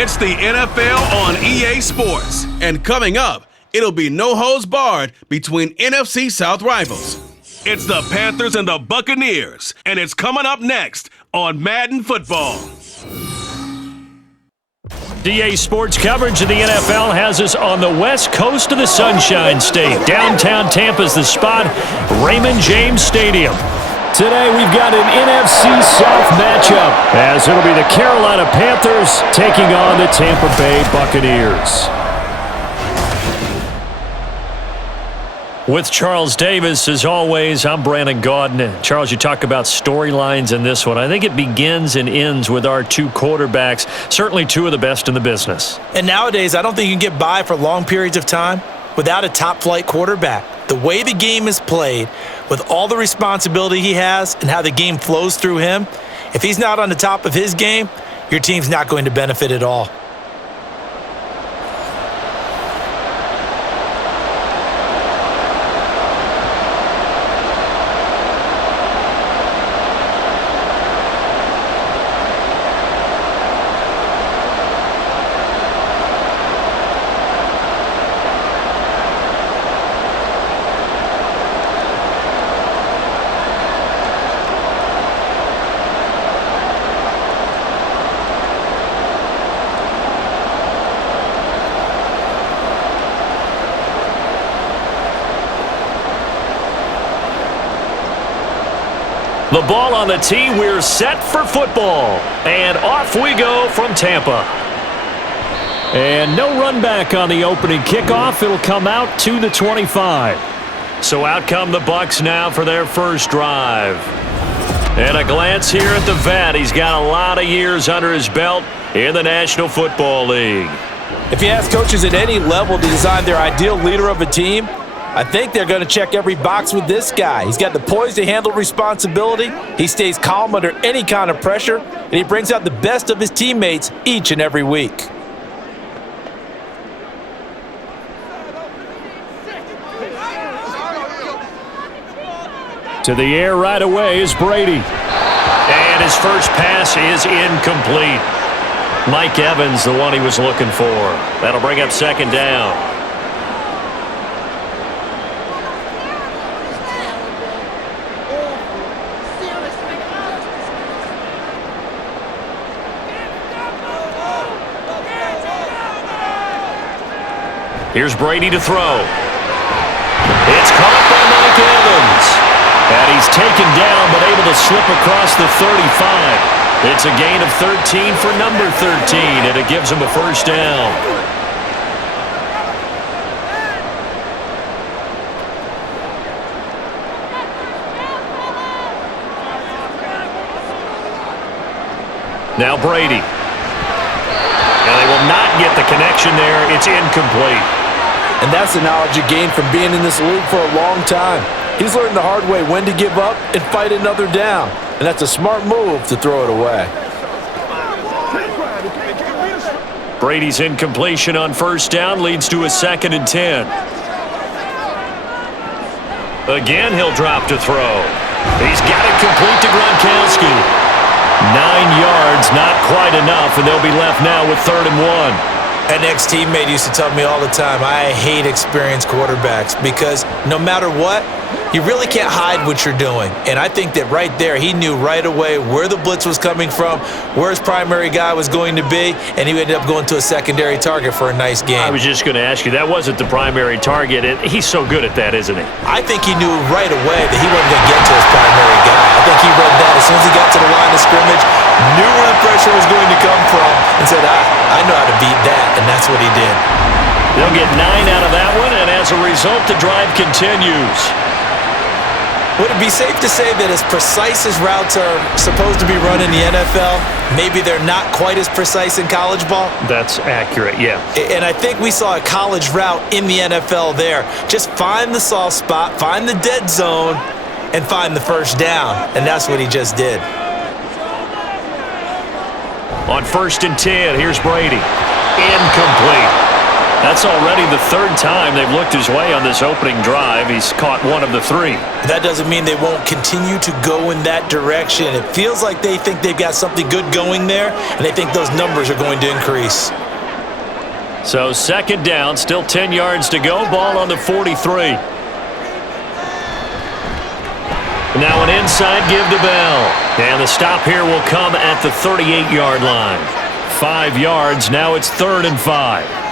It's the NFL on EA Sports. And coming up, it'll be no holds barred between NFC South rivals. It's the Panthers and the Buccaneers, and it's coming up next on Madden Football. EA Sports coverage of the NFL has us on the west coast of the Sunshine State. Downtown Tampa's the spot, Raymond James Stadium. Today we've got an NFC South matchup, as it'll be the Carolina Panthers taking on the Tampa Bay Buccaneers. With Charles Davis, as always, I'm Brandon Gaudin. Charles, you talk about storylines in this one. I think it begins and ends with our two quarterbacks, certainly two of the best in the business. And nowadays, I don't think you can get by for long periods of time without a top-flight quarterback. The way the game is played, with all the responsibility he has and how the game flows through him, if he's not on the top of his game, your team's not going to benefit at all. The ball on the tee, we're set for football. And off we go from Tampa. And no run back on the opening kickoff. It'll come out to the 25. So out come the Bucs now for their first drive. And a glance here at the vet. He's got a lot of years under his belt in the National Football League. If you ask coaches at any level to design their ideal leader of a team, I think they're going to check every box with this guy. He's got the poise to handle responsibility. He stays calm under any kind of pressure, and he brings out the best of his teammates each and every week. To the air right away is Brady. And his first pass is incomplete. Mike Evans, the one he was looking for. That'll bring up second down. Here's Brady to throw. It's caught by Mike Evans. And he's taken down but able to slip across the 35. It's a gain of 13 for number 13, and it gives him a first down. Now Brady. And they will not get the connection there. It's incomplete. And that's the knowledge you gain from being in this league for a long time. He's learned the hard way when to give up and fight another down. And that's a smart move to throw it away. Brady's incompletion on first down leads to a 2nd and 10. Again, he'll drop to throw. He's got it complete to Gronkowski. 9 yards, not quite enough, and they'll be left now with 3rd and 1. An ex-teammate used to tell me all the time, I hate experienced quarterbacks because no matter what, you really can't hide what you're doing. And I think that right there, he knew right away where the blitz was coming from, where his primary guy was going to be, and he ended up going to a secondary target for a nice game. I was just going to ask you, that wasn't the primary target. He's so good at that, isn't he? I think he knew right away that he wasn't going to get to his primary guy. I think he read that as soon as he got to the line of scrimmage, knew where the pressure was going to come from, and said, I know how to beat that, and that's what he did. They'll get 9 out of that one, and as a result, the drive continues. Would it be safe to say that as precise as routes are supposed to be run in the NFL, maybe they're not quite as precise in college ball? That's accurate, yeah. And I think we saw a college route in the NFL there. Just find the soft spot, find the dead zone, and find the first down. And that's what he just did. On 1st and 10, here's Brady. Incomplete. That's already the third time they've looked his way on this opening drive. He's caught one of the three. That doesn't mean they won't continue to go in that direction. It feels like they think they've got something good going there, and they think those numbers are going to increase. So second down, still 10 yards to go. Ball on the 43. Now an inside give to Bell. And the stop here will come at the 38-yard line. 5 yards, now it's 3rd and 5.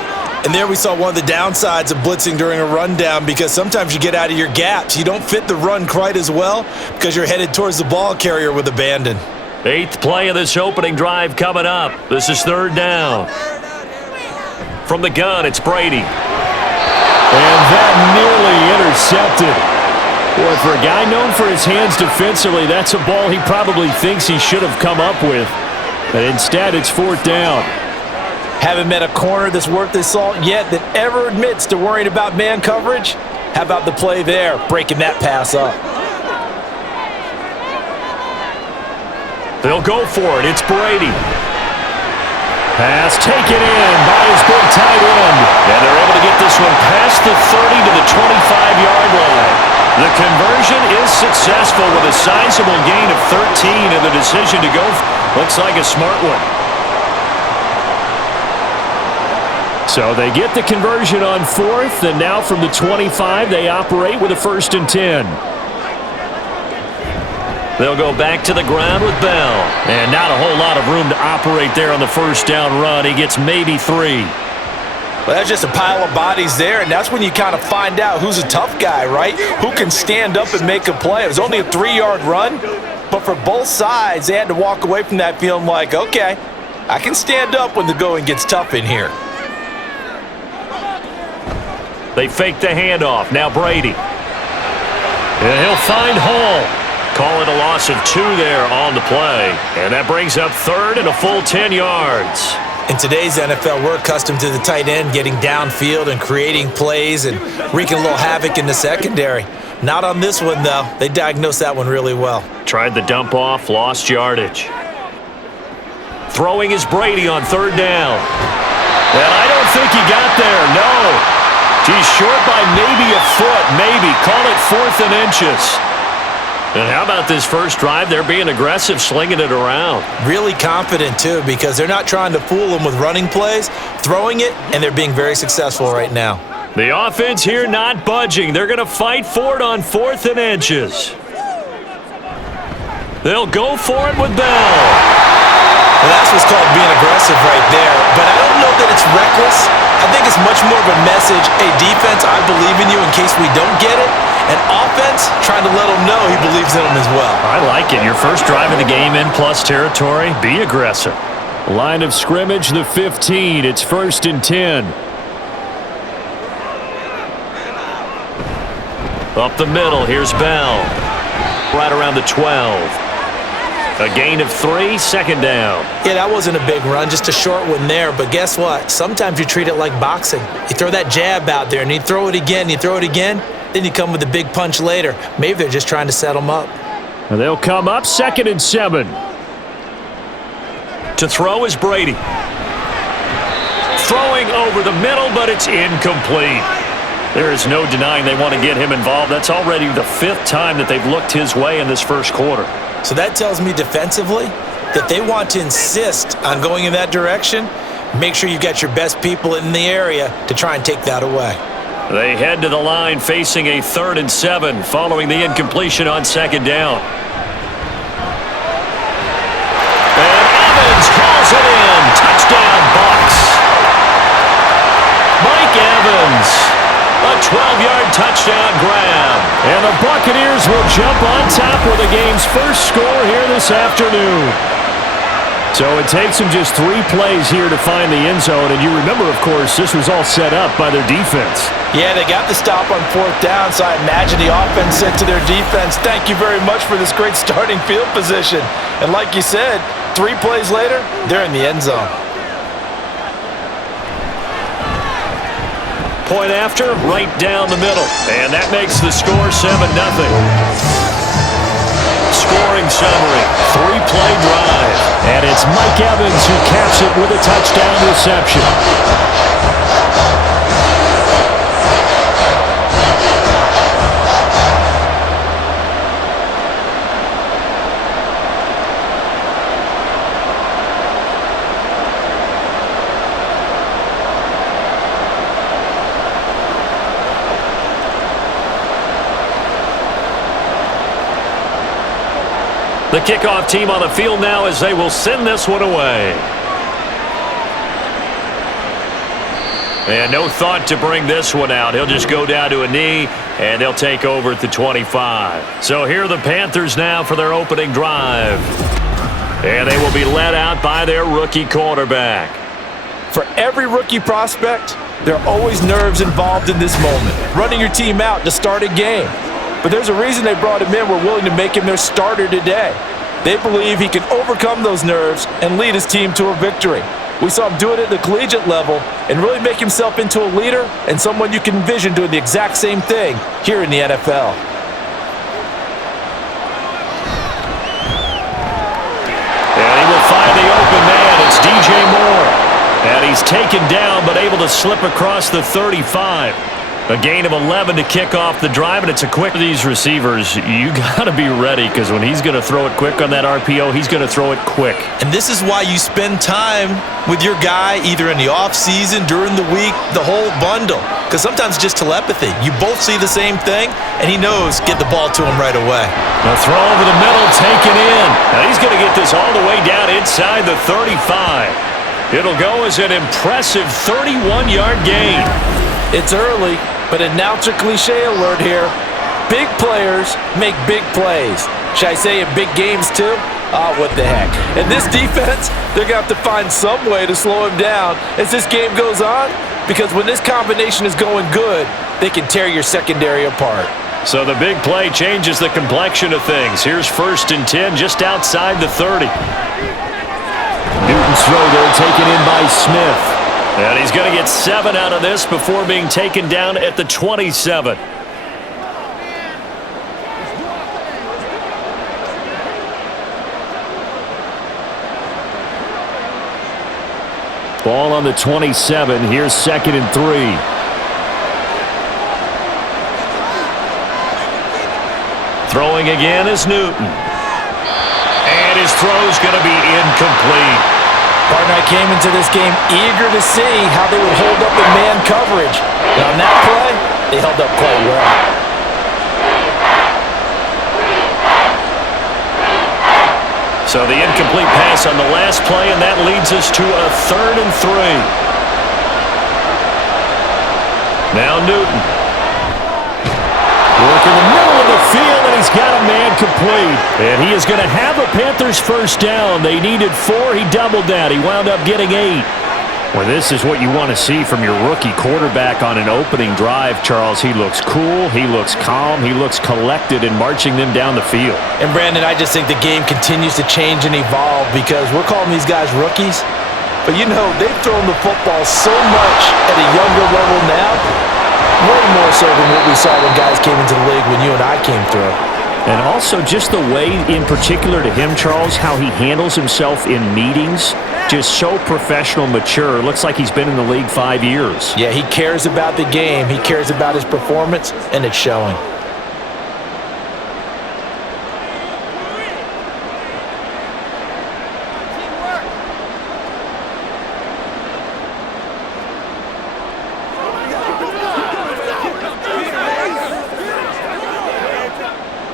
And there we saw one of the downsides of blitzing during a rundown, because sometimes you get out of your gaps. You don't fit the run quite as well because you're headed towards the ball carrier with abandon. 8th play of this opening drive coming up. This is 3rd down. From the gun, it's Brady. And that nearly intercepted. Boy, for a guy known for his hands defensively, that's a ball he probably thinks he should have come up with. But instead, it's 4th down. Haven't met a corner that's worth his salt yet that ever admits to worrying about man coverage. How about the play there, breaking that pass up? They'll go for it. It's Brady. Pass taken in by his big tight end. And they're able to get this one past the 30 to the 25-yard line. The conversion is successful with a sizable gain of 13, and the decision to go looks like a smart one. So they get the conversion on 4th, and now from the 25, they operate with a 1st and 10. They'll go back to the ground with Bell. And not a whole lot of room to operate there on the 1st down run. He gets maybe 3. Well, that's just a pile of bodies there, and that's when you kind of find out who's a tough guy, right? Who can stand up and make a play. It was only a 3-yard run, but for both sides, they had to walk away from that feeling like, okay, I can stand up when the going gets tough in here. They fake the handoff. Now Brady. And he'll find Hall. Call it a loss of 2 there on the play. And that brings up 3rd and a full 10 yards. In today's NFL, we're accustomed to the tight end getting downfield and creating plays and wreaking a little havoc in the secondary. Not on this one, though. They diagnosed that one really well. Tried the dump off, lost yardage. Throwing is Brady on 3rd down. And I don't think he got there, no. He's short by maybe a foot, maybe. Call it 4th and inches. And how about this first drive? They're being aggressive, slinging it around. Really confident, too, because they're not trying to fool them with running plays, throwing it, and they're being very successful right now. The offense here not budging. They're going to fight for it on 4th and inches. They'll go for it with Bell. Well, that's what's called being aggressive right there. But I don't know that it's reckless. I think it's much more of a message. Hey, defense, I believe in you in case we don't get it. And offense, trying to let them know he believes in them as well. I like it. Your first drive of the game in plus territory, be aggressive. Line of scrimmage, the 15. It's 1st and 10. Up the middle, here's Bell. Right around the 12. A gain of 3, 2nd down. Yeah, that wasn't a big run, just a short one there. But guess what? Sometimes you treat it like boxing. You throw that jab out there, and you throw it again, then you come with a big punch later. Maybe they're just trying to set them up. And they'll come up 2nd and 7. To throw is Brady. Throwing over the middle, but it's incomplete. There is no denying they want to get him involved. That's already the 5th time that they've looked his way in this first quarter. So that tells me defensively that they want to insist on going in that direction. Make sure you've got your best people in the area to try and take that away. They head to the line facing a 3rd and 7 following the incompletion on 2nd down. And Evans calls it in. Touchdown, Bucks. Mike Evans. A 12-yard touchdown grab. And the Buccaneers will jump on top with the game's first score here this afternoon. So it takes them just 3 plays here to find the end zone. And you remember, of course, this was all set up by their defense. Yeah, they got the stop on 4th down, so I imagine the offense said to their defense, thank you very much for this great starting field position. And like you said, 3 plays later, they're in the end zone. Point after, right down the middle. And that makes the score 7-0. Scoring summary, 3-play drive. And it's Mike Evans who caps it with a touchdown reception. The kickoff team on the field now as they will send this one away. And no thought to bring this one out. He'll just go down to a knee, and they'll take over at the 25. So here are the Panthers now for their opening drive. And they will be led out by their rookie quarterback. For every rookie prospect, there are always nerves involved in this moment. Running your team out to start a game. But there's a reason they brought him in. We're willing to make him their starter today. They believe he can overcome those nerves and lead his team to a victory. We saw him do it at the collegiate level and really make himself into a leader and someone you can envision doing the exact same thing here in the NFL. And he will find the open man. It's DJ Moore. And he's taken down but able to slip across the 35. A gain of 11 to kick off the drive, and it's a quick. These receivers, you got to be ready because when he's going to throw it quick on that RPO, he's going to throw it quick. And this is why you spend time with your guy either in the offseason, during the week, the whole bundle. Because sometimes just telepathy. You both see the same thing, and he knows get the ball to him right away. The throw over the middle taken in. Now he's going to get this all the way down inside the 35. It'll go as an impressive 31-yard gain. It's early, but announcer cliche alert here. Big players make big plays. Should I say in big games too? Oh, what the heck. And this defense, they're going to have to find some way to slow him down as this game goes on, because when this combination is going good, they can tear your secondary apart. So the big play changes the complexion of things. Here's 1st and 10 just outside the 30. Newton's throw there taken in by Smith. And he's going to get 7 out of this before being taken down at the 27. Ball on the 27. Here's 2nd and 3. Throwing again is Newton. And his throw's going to be incomplete. Partner, I came into this game eager to see how they would hold up in man coverage. And on that play, they held up quite well. So the incomplete pass on the last play, and that leads us to a 3rd and 3. Now Newton. Working the middle of the field, and he's got a man complete. And he is going to have a Panthers first down. They needed 4. He doubled that. He wound up getting 8. Well, this is what you want to see from your rookie quarterback on an opening drive, Charles. He looks cool. He looks calm. He looks collected in marching them down the field. And, Brandon, I just think the game continues to change and evolve because we're calling these guys rookies. But, you know, they've thrown the football so much at a younger level now. Way more so than what we saw when guys came into the league when you and I came through. And also just the way, in particular to him, Charles, how he handles himself in meetings, just so professional, mature. Looks like he's been in the league 5 years. Yeah, he cares about the game. He cares about his performance, and it's showing.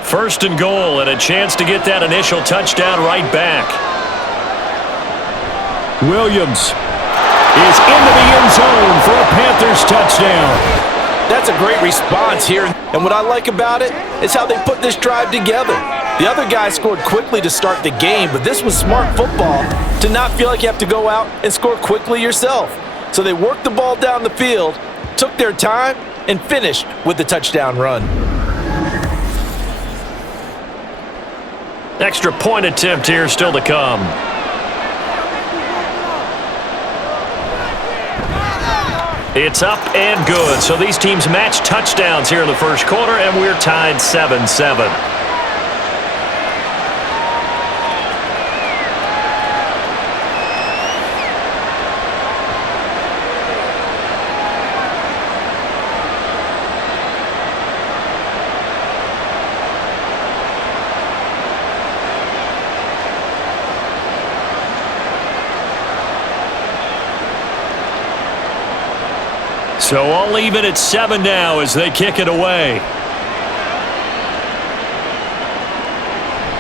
First and goal, and a chance to get that initial touchdown right back. Williams is into the end zone for a Panthers touchdown. That's a great response here, and what I like about it is how they put this drive together. The other guy scored quickly to start the game, but this was smart football to not feel like you have to go out and score quickly yourself. So they worked the ball down the field, took their time, and finished with the touchdown run. Extra point attempt here still to come. It's up and good. So these teams match touchdowns here in the first quarter, and we're tied 7-7. So all even at 7 now as they kick it away.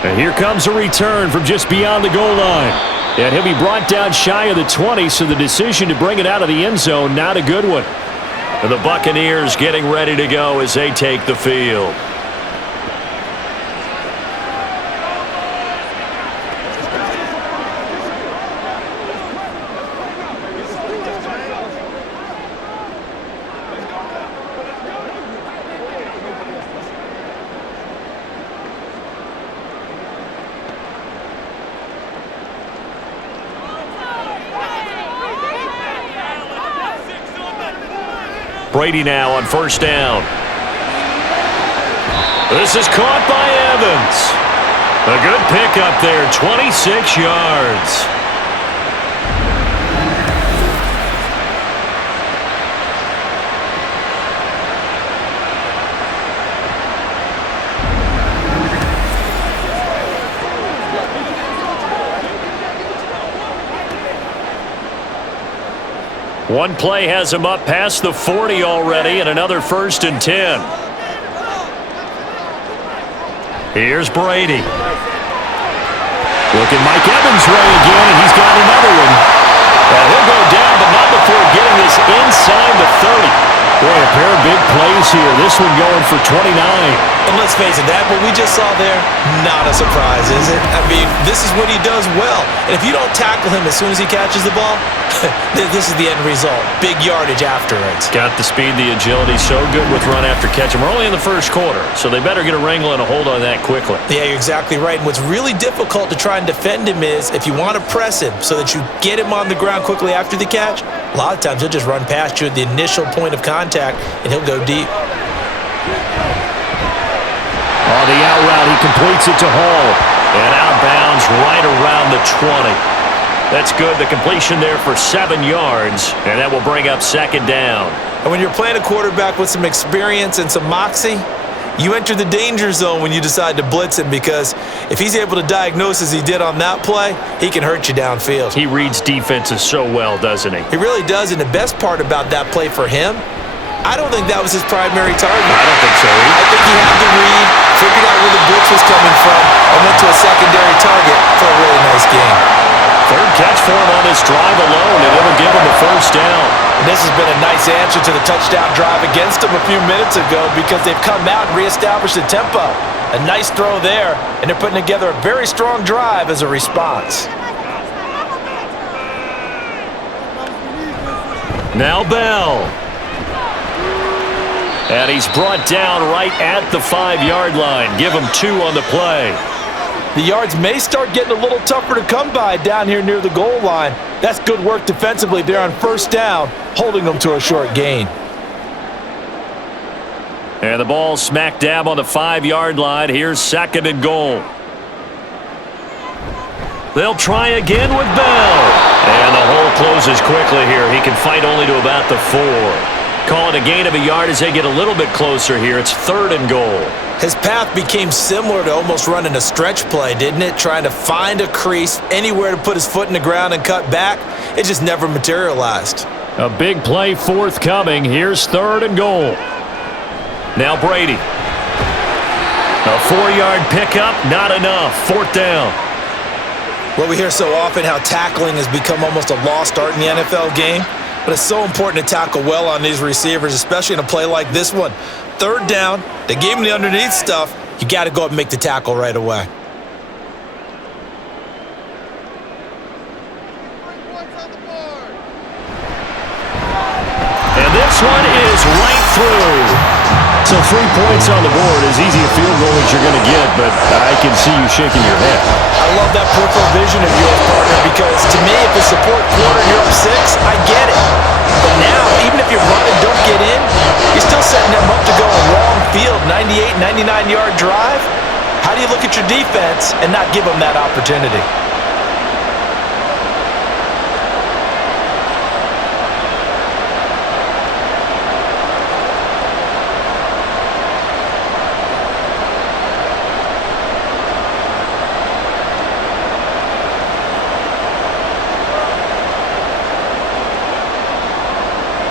And here comes a return from just beyond the goal line. And he'll be brought down shy of the 20, so the decision to bring it out of the end zone, not a good one. And the Buccaneers getting ready to go as they take the field. Brady now on first down. This is caught by Evans. A good pickup there, 26 yards. One play has him up past the 40 already, and another 1st and 10. Here's Brady. Looking Mike Evans' way again, and he's got another one. And he'll go down, but not before getting this inside the 30. Boy, a pair of big plays here. This one going for 29. And let's face it, that what we just saw there, not a surprise, is it? I mean, this is what he does well. And if you don't tackle him as soon as he catches the ball, this is the end result. Big yardage after it. Got the speed, the agility, so good with run after catch. And we're only in the first quarter, so they better get a wrangle and a hold on that quickly. Yeah, you're exactly right. And what's really difficult to try and defend him is if you want to press him so that you get him on the ground quickly after the catch, a lot of times he'll just run past you at the initial point of contact, and he'll go deep. On the out route, he completes it to Hall. And out of bounds right around the 20. That's good. The completion there for 7 yards, and that will bring up 2nd down. And when you're playing a quarterback with some experience and some moxie, you enter the danger zone when you decide to blitz him, because if he's able to diagnose as he did on that play, he can hurt you downfield. He reads defenses so well, doesn't he? He really does, and the best part about that play for him, I don't think that was his primary target. I don't think so either. I think he had to read, figured out where the blitz was coming from, and went to a secondary target for a really nice game. 3rd catch for him on this drive alone, and it'll give him a 1st down. And this has been a nice answer to the touchdown drive against him a few minutes ago, because they've come out and reestablished the tempo. A nice throw there, and they're putting together a very strong drive as a response. Now Bell. And he's brought down right at the 5-yard line. Give him 2 on the play. The yards may start getting a little tougher to come by down here near the goal line. That's good work defensively there on 1st down, holding them to a short gain. And the ball smack dab on the 5-yard line. Here's 2nd and goal. They'll try again with Bell. And the hole closes quickly here. He can fight only to about the 4. Calling a gain of a yard as they get a little bit closer here. It's 3rd and goal. His path became similar to almost running a stretch play, didn't it? Trying to find a crease, anywhere to put his foot in the ground and cut back. It just never materialized. A big play forthcoming. Here's 3rd and goal. Now Brady. A 4-yard pickup, not enough. 4th down. Well, we hear so often how tackling has become almost a lost art in the NFL game. But it's so important to tackle well on these receivers, especially in a play like this one. 3rd down, they gave him the underneath stuff. You got to go up and make the tackle right away. And this one is right through. So 3 points on the board, as easy a field goal as you're going to get, but I can see you shaking your head. I love that peripheral vision of yours, partner, because to me, if it's the 4th quarter and you're up 6, I get it. But now, even if you run and don't get in, you're still setting them up to go a long field, 98, 99-yard drive. How do you look at your defense and not give them that opportunity?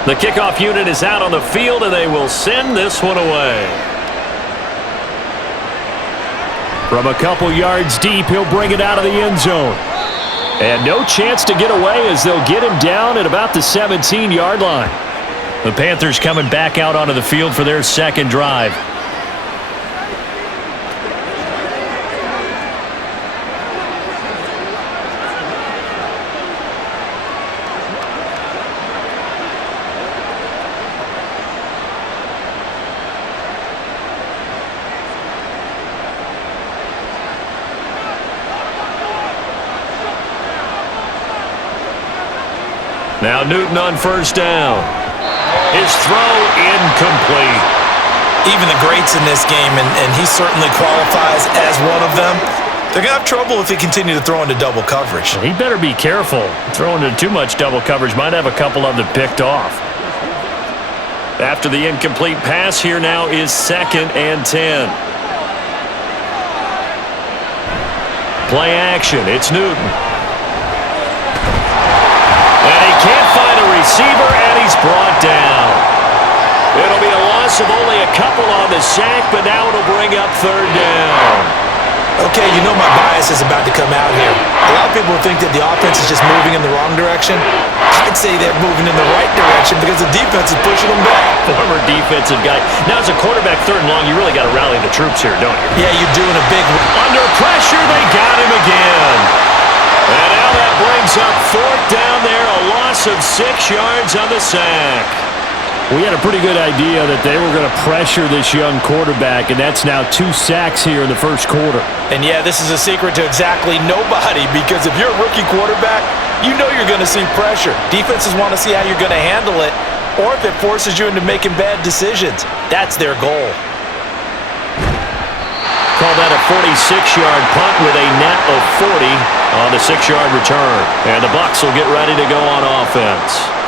The kickoff unit is out on the field, and they will send this one away. From a couple yards deep, he'll bring it out of the end zone. And no chance to get away as they'll get him down at about the 17-yard line. The Panthers coming back out onto the field for their second drive. Now Newton on first down. His throw incomplete. Even the greats in this game, and he certainly qualifies as one of them, they're going to have trouble if they continue to throw into double coverage. He better be careful. Throwing into too much double coverage might have a couple of them picked off. After the incomplete pass, here now is 2nd and 10. Play action. It's Newton. And he can't find a receiver, and he's brought down. It'll be a loss of only a couple on the sack, but now it'll bring up 3rd down. Okay, you know my bias is about to come out here. A lot of people think that the offense is just moving in the wrong direction. I'd say they're moving in the right direction because the defense is pushing them back. Former defensive guy. Now, as a quarterback 3rd and long, you really got to rally the troops here, don't you? Yeah, you're doing a big... Under pressure, they got him again. And now that brings up 4th down there, a loss of 6 yards on the sack. We had a pretty good idea that they were going to pressure this young quarterback, and that's now 2 sacks here in the first quarter. And yeah, this is a secret to exactly nobody, because if you're a rookie quarterback, you know you're going to see pressure. Defenses want to see how you're going to handle it, or if it forces you into making bad decisions. That's their goal. Call that a 46-yard punt with a net of 40 on the 6-yard return. And the Bucs will get ready to go on offense.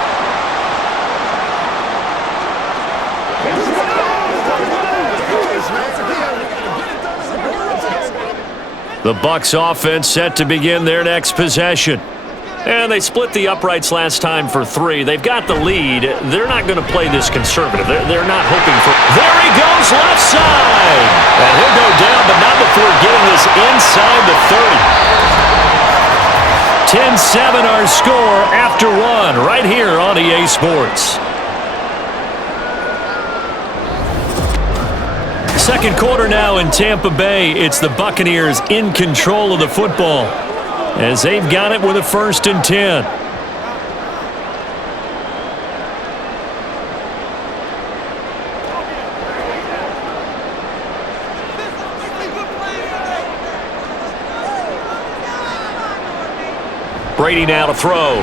The Bucs offense set to begin their next possession. And they split the uprights last time for 3. They've got the lead. They're not going to play this conservative. They're not hoping for... There he goes, left side! And he'll go down, but not before getting this inside the 30. 10-7 our score after 1 right here on EA Sports. Second quarter now in Tampa Bay. It's the Buccaneers in control of the football, as they've got it with a 1st and 10. Brady now to throw.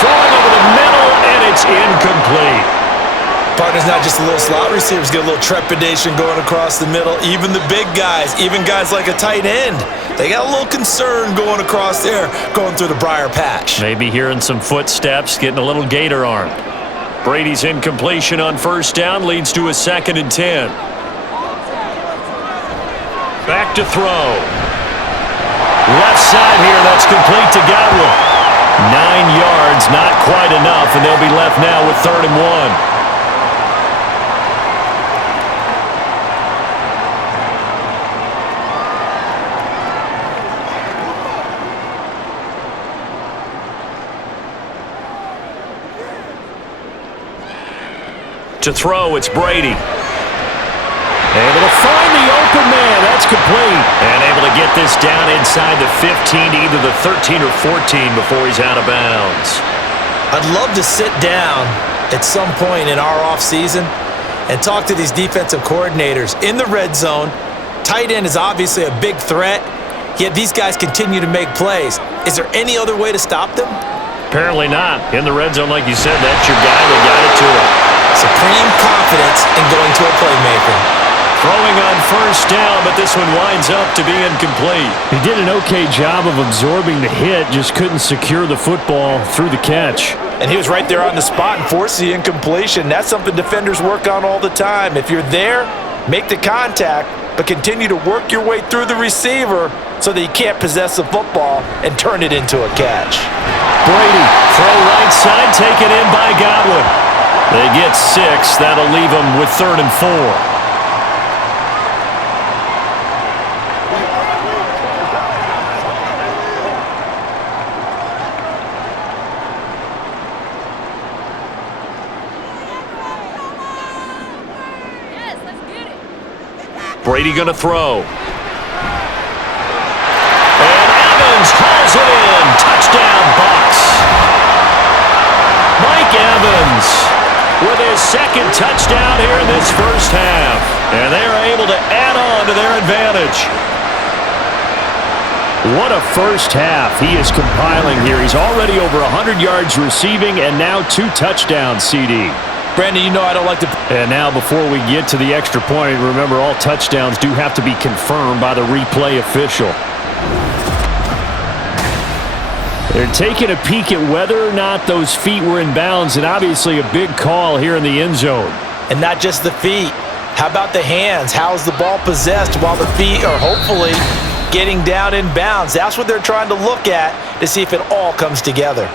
Throwing over the middle, and it's incomplete. Partner's not just a little slot receivers, get a little trepidation going across the middle. Even the big guys, even guys like a tight end, they got a little concern going across there, going through the briar patch. Maybe hearing some footsteps, getting a little gator armed. Brady's incompletion on 1st down leads to a 2nd and 10. Back to throw. Left side here, that's complete to Godwin. 9 yards, not quite enough, and they'll be left now with 3rd and 1. To throw, it's Brady. Able to find the open man. That's complete. And able to get this down inside the 15 to either the 13 or 14 before he's out of bounds. I'd love to sit down at some point in our offseason and talk to these defensive coordinators in the red zone. Tight end is obviously a big threat, yet these guys continue to make plays. Is there any other way to stop them? Apparently not. In the red zone, like you said, that's your guy. They got it to him. Supreme confidence in going to a playmaker. Throwing on 1st down, but this one winds up to be incomplete. He did an okay job of absorbing the hit, just couldn't secure the football through the catch. And he was right there on the spot and forced the incompletion. That's something defenders work on all the time. If you're there, make the contact, but continue to work your way through the receiver so that you can't possess the football and turn it into a catch. Brady, throw right side, taken in by Godwin. They get 6. That'll leave them with 3rd and 4. Brady going to throw. And Evans hauls it in. Touchdown, Bucs. Mike Evans with his second touchdown here in this first half. And they are able to add on to their advantage. What a first half he is compiling here. He's already over 100 yards receiving and now 2 touchdowns, CD. Brandon, you know I don't like to... And now before we get to the extra point, remember all touchdowns do have to be confirmed by the replay official. They're taking a peek at whether or not those feet were in bounds, and obviously a big call here in the end zone. And not just the feet. How about the hands? How's the ball possessed while the feet are hopefully getting down in bounds? That's what they're trying to look at to see if it all comes together.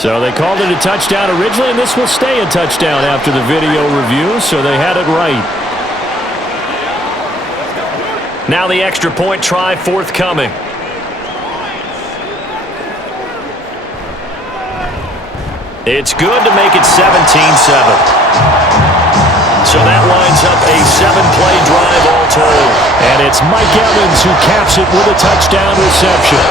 So they called it a touchdown originally, and this will stay a touchdown after the video review, so they had it right. Now the extra point try forthcoming. It's good to make it 17-7. So that winds up a 7-play drive all told. And it's Mike Evans who caps it with a touchdown reception.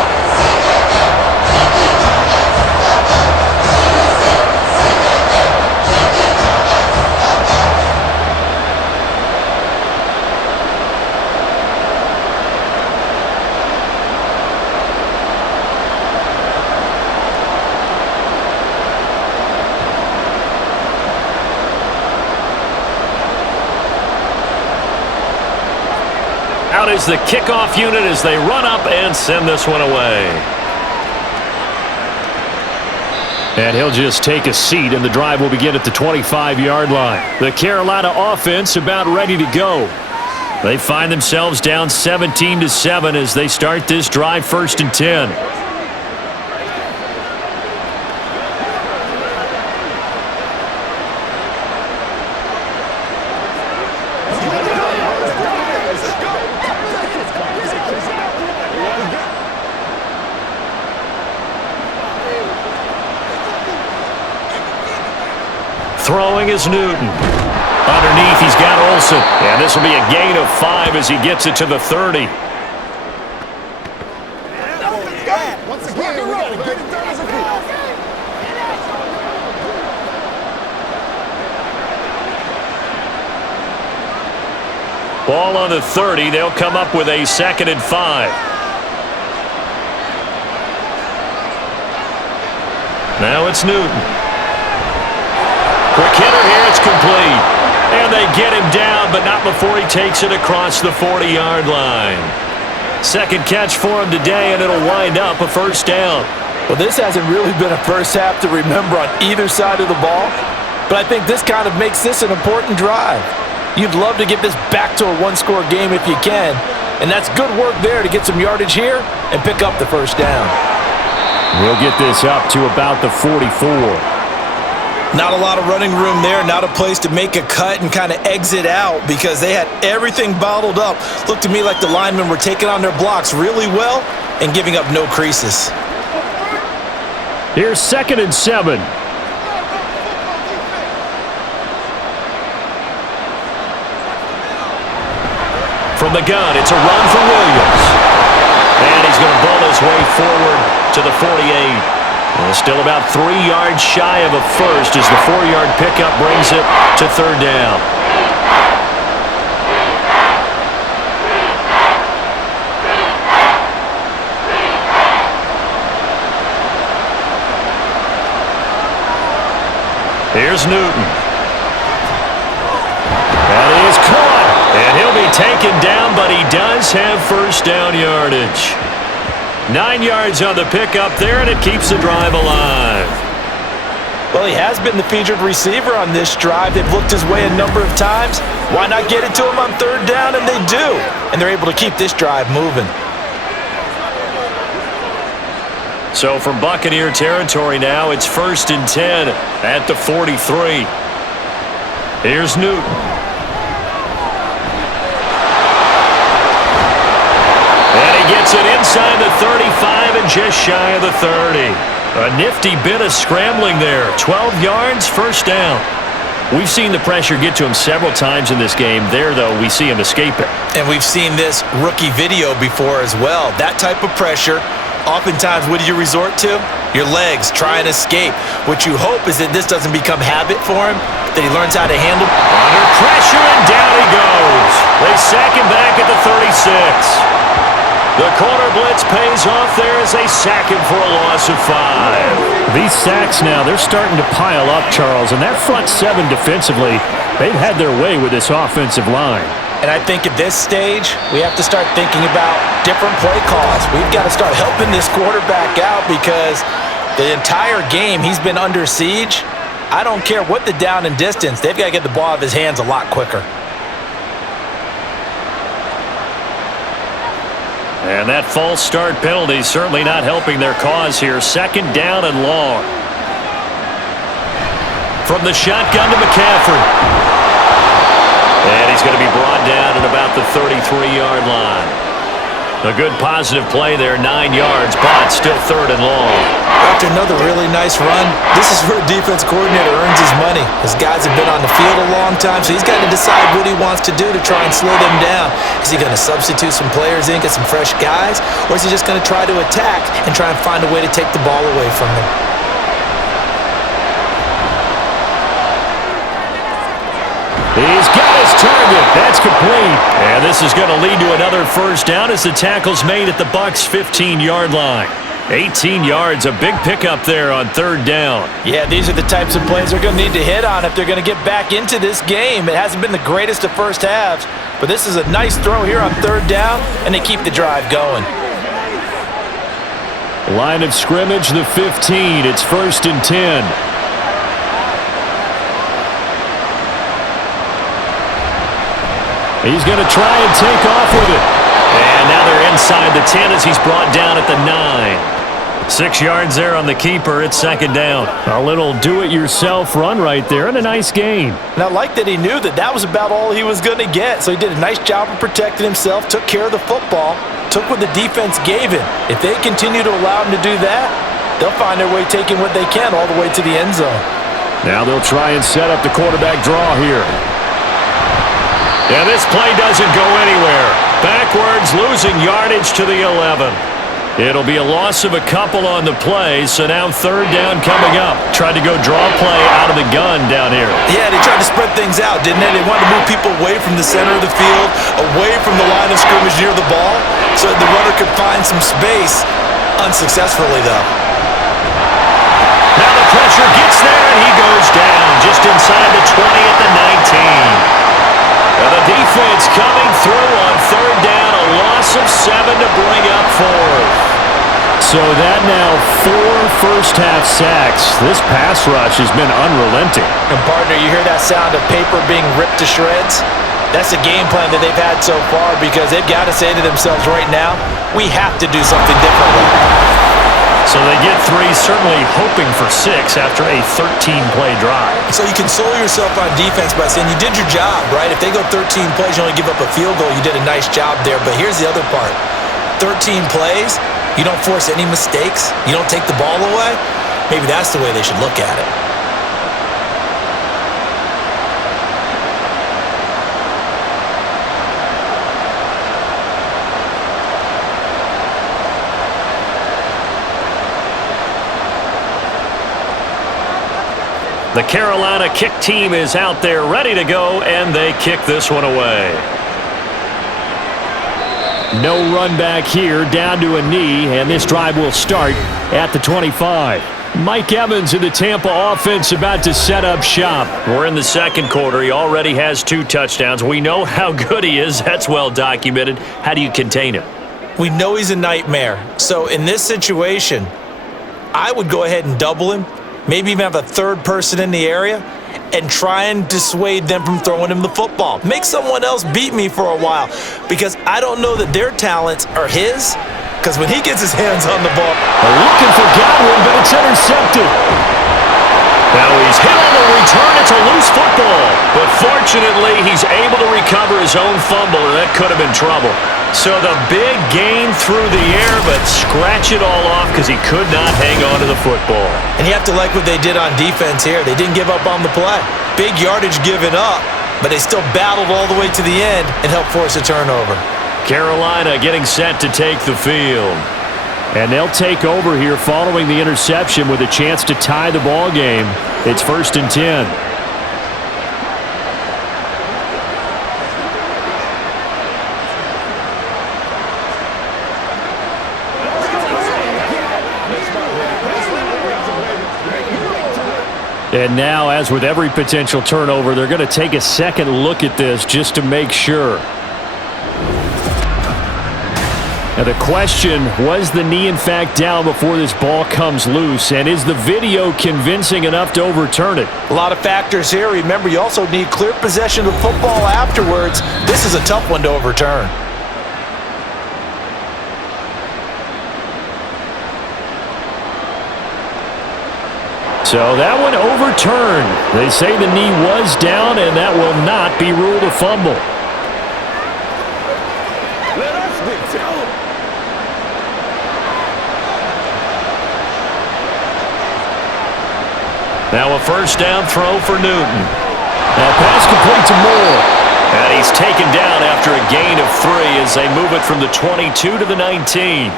Out is the kickoff unit as they run up and send this one away. And he'll just take a seat, and the drive will begin at the 25-yard line. The Carolina offense about ready to go. They find themselves down 17-7 as they start this drive 1st and 10. Throwing is Newton. Underneath, he's got Olsen. And this will be a gain of 5 as he gets it to the 30. Ball on the 30. They'll come up with a 2nd and 5. Now it's Newton. Quick hitter here, it's complete. And they get him down, but not before he takes it across the 40-yard line. Second catch for him today, and it'll wind up a 1st down. Well, this hasn't really been a first half to remember on either side of the ball, but I think this kind of makes this an important drive. You'd love to get this back to a 1-score game if you can, and that's good work there to get some yardage here and pick up the 1st down. We'll get this up to about the 44. Not a lot of running room there, not a place to make a cut and kind of exit out because they had everything bottled up. Looked to me like the linemen were taking on their blocks really well and giving up no creases. Here's 2nd and 7. From the gun, it's a run for Williams. And he's going to ball his way forward to the 48. Still about 3 yards shy of a 1st as the 4-yard pickup brings it to 3rd down. Here's Newton. That is caught. And he'll be taken down, but he does have 1st down yardage. 9 yards on the pickup there, and it keeps the drive alive. Well, he has been the featured receiver on this drive. They've looked his way a number of times. Why not get it to him on 3rd down? And they do. And they're able to keep this drive moving. So from Buccaneer territory now, it's 1st and 10 at the 43. Here's Newton. Gets it inside the 35 and just shy of the 30. A nifty bit of scrambling there. 12 yards, 1st down. We've seen the pressure get to him several times in this game. There, though, we see him escape it. And we've seen this rookie video before as well. That type of pressure, oftentimes, what do you resort to? Your legs, try and escape. What you hope is that this doesn't become habit for him, that he learns how to handle. Under pressure, and down he goes. They sack him back at the 36. The corner blitz pays off there as they sack him for a loss of 5. These sacks now, they're starting to pile up, Charles, and that front seven defensively, they've had their way with this offensive line. And I think at this stage, we have to start thinking about different play calls. We've got to start helping this quarterback out because the entire game he's been under siege. I don't care what the down and distance, they've got to get the ball out of his hands a lot quicker. And that false start penalty certainly not helping their cause here. Second down and long. From the shotgun to McCaffrey. And he's going to be brought down at about the 33-yard line. A good positive play there, 9 yards, but still third and long. After another really nice run, this is where a defense coordinator earns his money. His guys have been on the field a long time, so he's got to decide what he wants to do to try and slow them down. Is he going to substitute some players in, get some fresh guys, or is he just going to try to attack and try and find a way to take the ball away from them? He's got his target. That's complete. And this is going to lead to another first down as the tackle's made at the Bucs' 15-yard line. 18 yards, a big pickup there on third down. Yeah, these are the types of plays they're going to need to hit on if they're going to get back into this game. It hasn't been the greatest of first halves, but this is a nice throw here on third down, and they keep the drive going. Line of scrimmage, the 15. It's 1st and 10. He's going to try and take off with it. And now they're inside the 10 as he's brought down at the 9. 6 yards there on the keeper. It's second down. A little do-it-yourself run right there and a nice gain. And I like that he knew that that was about all he was going to get. So he did a nice job of protecting himself, took care of the football, took what the defense gave him. If they continue to allow him to do that, they'll find their way taking what they can all the way to the end zone. Now they'll try and set up the quarterback draw here. And this play doesn't go anywhere. Backwards, losing yardage to the 11. It'll be a loss of a couple on the play, so now third down coming up. Tried to go draw play out of the gun down here. Yeah, they tried to spread things out, didn't they? They wanted to move people away from the center of the field, away from the line of scrimmage near the ball, so that the runner could find some space. Unsuccessfully, though. Now the pressure gets there, and he goes down just inside the 20 at the 19. And the defense coming through on third down, a loss of 7 to bring up fourth. So that now 4 first-half sacks. This pass rush has been unrelenting. And partner, you hear that sound of paper being ripped to shreds? That's the game plan that they've had so far because they've got to say to themselves right now, we have to do something differently. So they get 3, certainly hoping for 6 after a 13-play drive. So you console yourself on defense by saying you did your job, right? If they go 13 plays, you only give up a field goal, you did a nice job there. But here's the other part. 13 plays, you don't force any mistakes, you don't take the ball away. Maybe that's the way they should look at it. The Carolina kick team is out there ready to go, and they kick this one away. No run back here, down to a knee, and this drive will start at the 25. Mike Evans in the Tampa offense about to set up shop. We're in the second quarter. He already has 2 touchdowns. We know how good he is. That's well documented. How do you contain him? We know he's a nightmare. So in this situation, I would go ahead and double him. Maybe even have a third person in the area and try and dissuade them from throwing him the football. Make someone else beat me for a while because I don't know that their talents are his because when he gets his hands on the ball. Looking for Godwin, but it's intercepted. Now he's hit on the return. It's a loose football. But fortunately, he's able to recover his own fumble, and that could have been trouble. So the big gain through the air, but scratch it all off because he could not hang on to the football. And you have to like what they did on defense here. They didn't give up on the play. Big yardage given up, but they still battled all the way to the end and helped force a turnover. Carolina getting set to take the field. And they'll take over here following the interception with a chance to tie the ball game. It's 1st and 10. And now, as with every potential turnover, they're going to take a second look at this just to make sure. Now the question, was the knee in fact down before this ball comes loose? And is the video convincing enough to overturn it? A lot of factors here. Remember, you also need clear possession of the football afterwards. This is a tough one to overturn. So that one overturned. They say the knee was down, and that will not be ruled a fumble. Now a first down throw for Newton. That pass complete to Moore. And he's taken down after a gain of 3 as they move it from the 22 to the 19.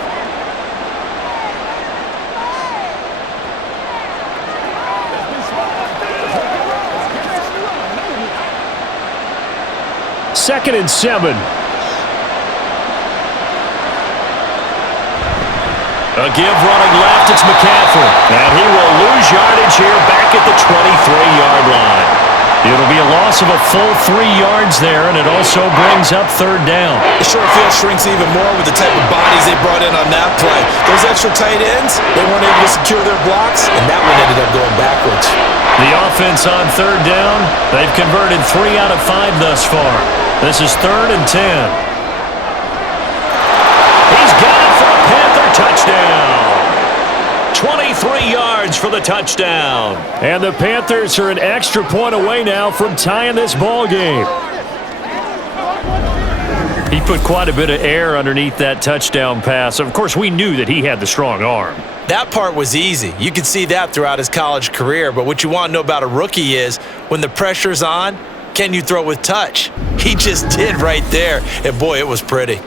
Second and 7. A give running left, it's McCaffrey. And he will lose yardage here back at the 23-yard line. It'll be a loss of a full 3 yards there, and it also brings up 3rd down. The short field shrinks even more with the type of bodies they brought in on that play. Those extra tight ends, they weren't able to secure their blocks, and that one ended up going backwards. The offense on 3rd down, they've converted 3 out of 5 thus far. This is 3rd and 10. He's got it for a Panther touchdown. 23 yards for the touchdown. And the Panthers are an extra point away now from tying this ball game. He put quite a bit of air underneath that touchdown pass. Of course, we knew that he had the strong arm. That part was easy. You could see that throughout his college career. But what you want to know about a rookie is when the pressure's on, can you throw with touch? He just did right there. And boy, it was pretty.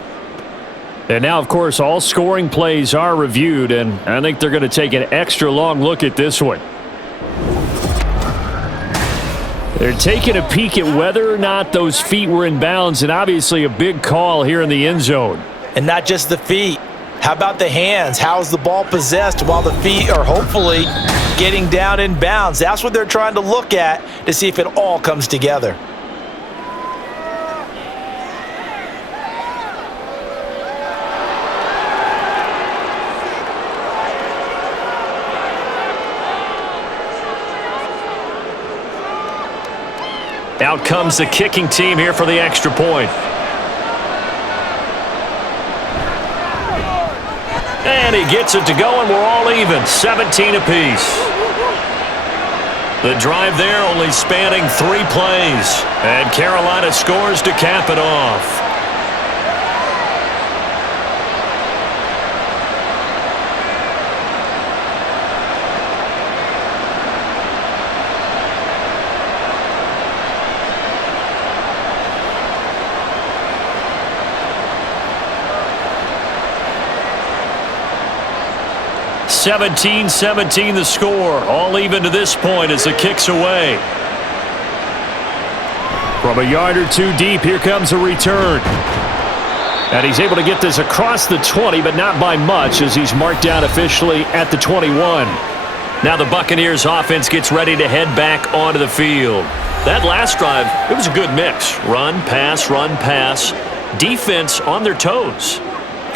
And now, of course, all scoring plays are reviewed, and I think they're going to take an extra long look at this one. They're taking a peek at whether or not those feet were in bounds, and obviously a big call here in the end zone. And not just the feet. How about the hands? How's the ball possessed while the feet are hopefully getting down in bounds? That's what they're trying to look at to see if it all comes together. Out comes the kicking team here for the extra point. And he gets it to go, and we're all even, 17 apiece. The drive there only spanning 3 plays, and Carolina scores to cap it off. (17-17) the score, all even to this point as the kick's away. From a yard or 2 deep, here comes a return. And he's able to get this across the 20, but not by much as he's marked down officially at the 21. Now the Buccaneers offense gets ready to head back onto the field. That last drive, it was a good mix. Run, pass, defense on their toes.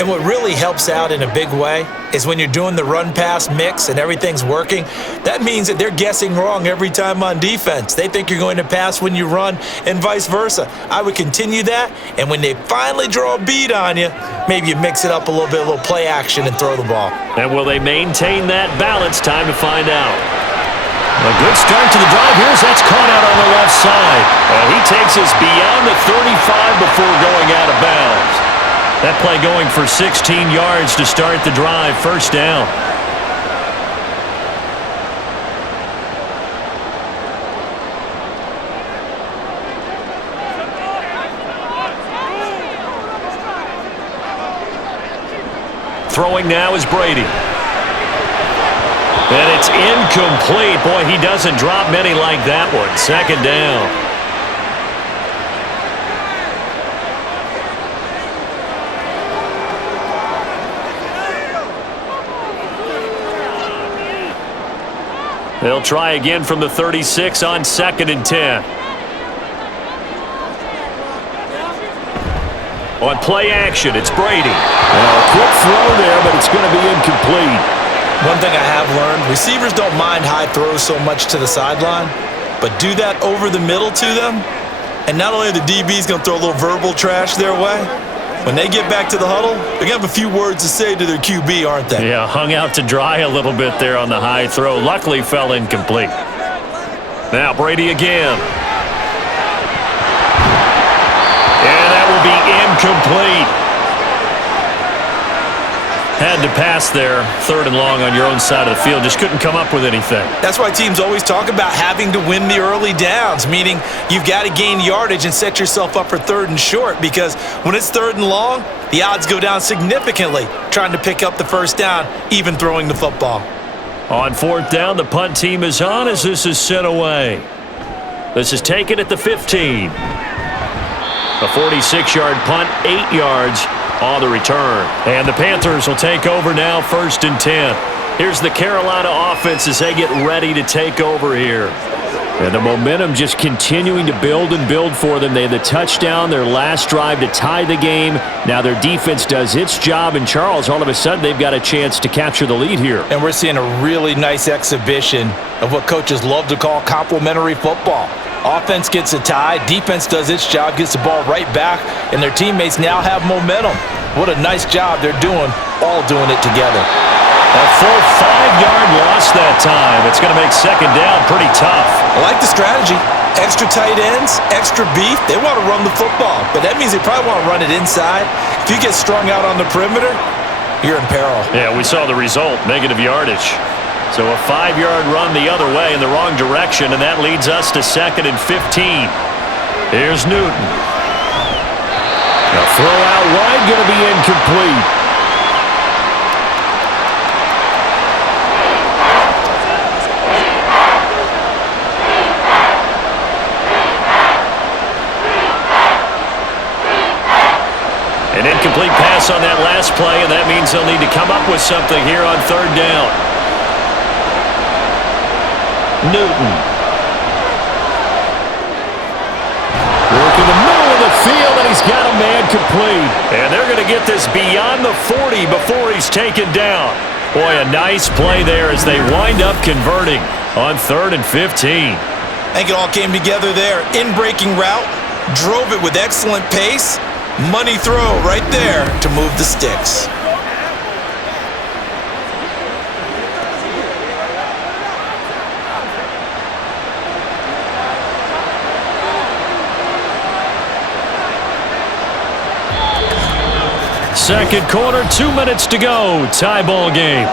And what really helps out in a big way is when you're doing the run-pass mix and everything's working, that means that they're guessing wrong every time on defense. They think you're going to pass when you run and vice versa. I would continue that, and when they finally draw a bead on you, maybe you mix it up a little play action and throw the ball. And will they maintain that balance? Time to find out. A good start to the drive. That's caught out on the left side. He takes us beyond the 35 before going out of bounds. That play going for 16 yards to start the drive. First down. Throwing now is Brady. And it's incomplete. Boy, he doesn't drop many like that one. Second down. They'll try again from the 36 on 2nd and 10. On play action, it's Brady. A quick throw there, but it's going to be incomplete. One thing I have learned, receivers don't mind high throws so much to the sideline, but do that over the middle to them, and not only are the DBs going to throw a little verbal trash their way, when they get back to the huddle, they're going to have a few words to say to their QB, aren't they? Yeah, hung out to dry a little bit there on the high throw. Luckily fell incomplete. Now Brady again. And that will be incomplete. Had to pass there, 3rd and long on your own side of the field. Just couldn't come up with anything. That's why teams always talk about having to win the early downs, meaning you've got to gain yardage and set yourself up for 3rd and short, because when it's 3rd and long, the odds go down significantly trying to pick up the 1st down, even throwing the football. On 4th down, the punt team is on as this is sent away. This is taken at the 15. A 46-yard punt, 8 yards on the return. And the Panthers will take over now, 1st and 10. Here's the Carolina offense as they get ready to take over here. And the momentum just continuing to build and build for them. They had the touchdown, their last drive to tie the game. Now their defense does its job, and Charles, all of a sudden, they've got a chance to capture the lead here. And we're seeing a really nice exhibition of what coaches love to call complementary football. Offense gets a tie, defense does its job, gets the ball right back, and their teammates now have momentum. What a nice job they're doing, all doing it together. A full 5-yard loss that time. It's going to make 2nd down pretty tough. I like the strategy. Extra tight ends, extra beef. They want to run the football, but that means they probably want to run it inside. If you get strung out on the perimeter, you're in peril. Yeah, we saw the result, negative yardage. So a 5-yard run the other way in the wrong direction, and that leads us to 2nd and 15. Here's Newton. A throw out wide, going to be incomplete. An incomplete pass on that last play, and that means they'll need to come up with something here on 3rd down. Newton. Working the middle of the field, and he's got a man complete. And they're going to get this beyond the 40 before he's taken down. Boy, a nice play there as they wind up converting on 3rd and 15. I think it all came together there. In-breaking route, drove it with excellent pace. Money throw right there to move the sticks. Second quarter, 2 minutes to go. Tie ball game.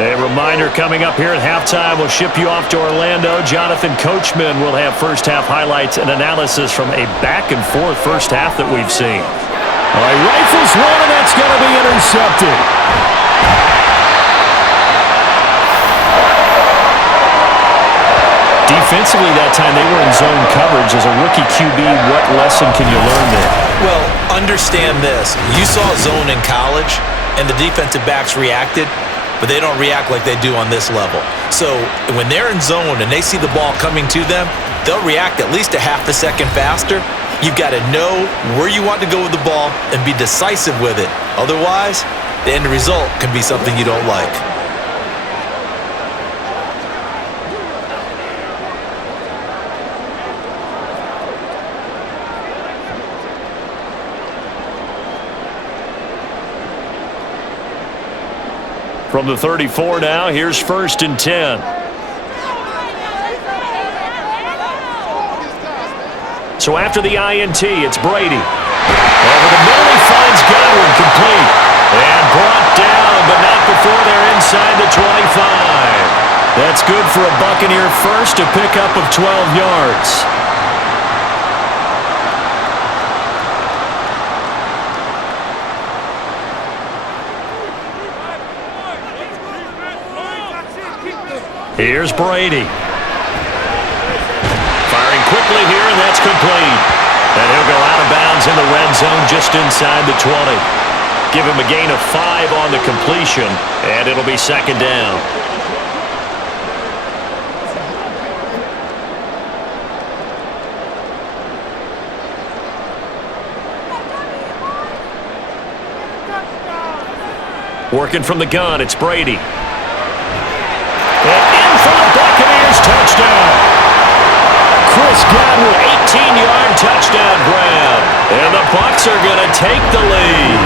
A reminder coming up here at halftime. We'll ship you off to Orlando. Jonathan Coachman will have first half highlights and analysis from a back-and-forth first half that we've seen. All right, rifles one, and that's going to be intercepted. Defensively that time, they were in zone coverage. As a rookie QB, what lesson can you learn there? Well, understand this. You saw zone in college, and the defensive backs reacted, but they don't react like they do on this level. So when they're in zone and they see the ball coming to them, they'll react at least a half a second faster. You've got to know where you want to go with the ball and be decisive with it. Otherwise, the end result can be something you don't like. From the 34 now, here's 1st and 10. So after the INT, it's Brady. Over the middle, he finds Godwin complete. And brought down, but not before they're inside the 25. That's good for a Buccaneer first, a pickup of 12 yards. Here's Brady. Firing quickly here, and that's complete. And he'll go out of bounds in the red zone just inside the 20. Give him a gain of 5 on the completion, and it'll be second down. Working from the gun, it's Brady. And in for the Buccaneers touchdown. Chris Godwin, 18-yard touchdown grab. And the Bucs are going to take the lead.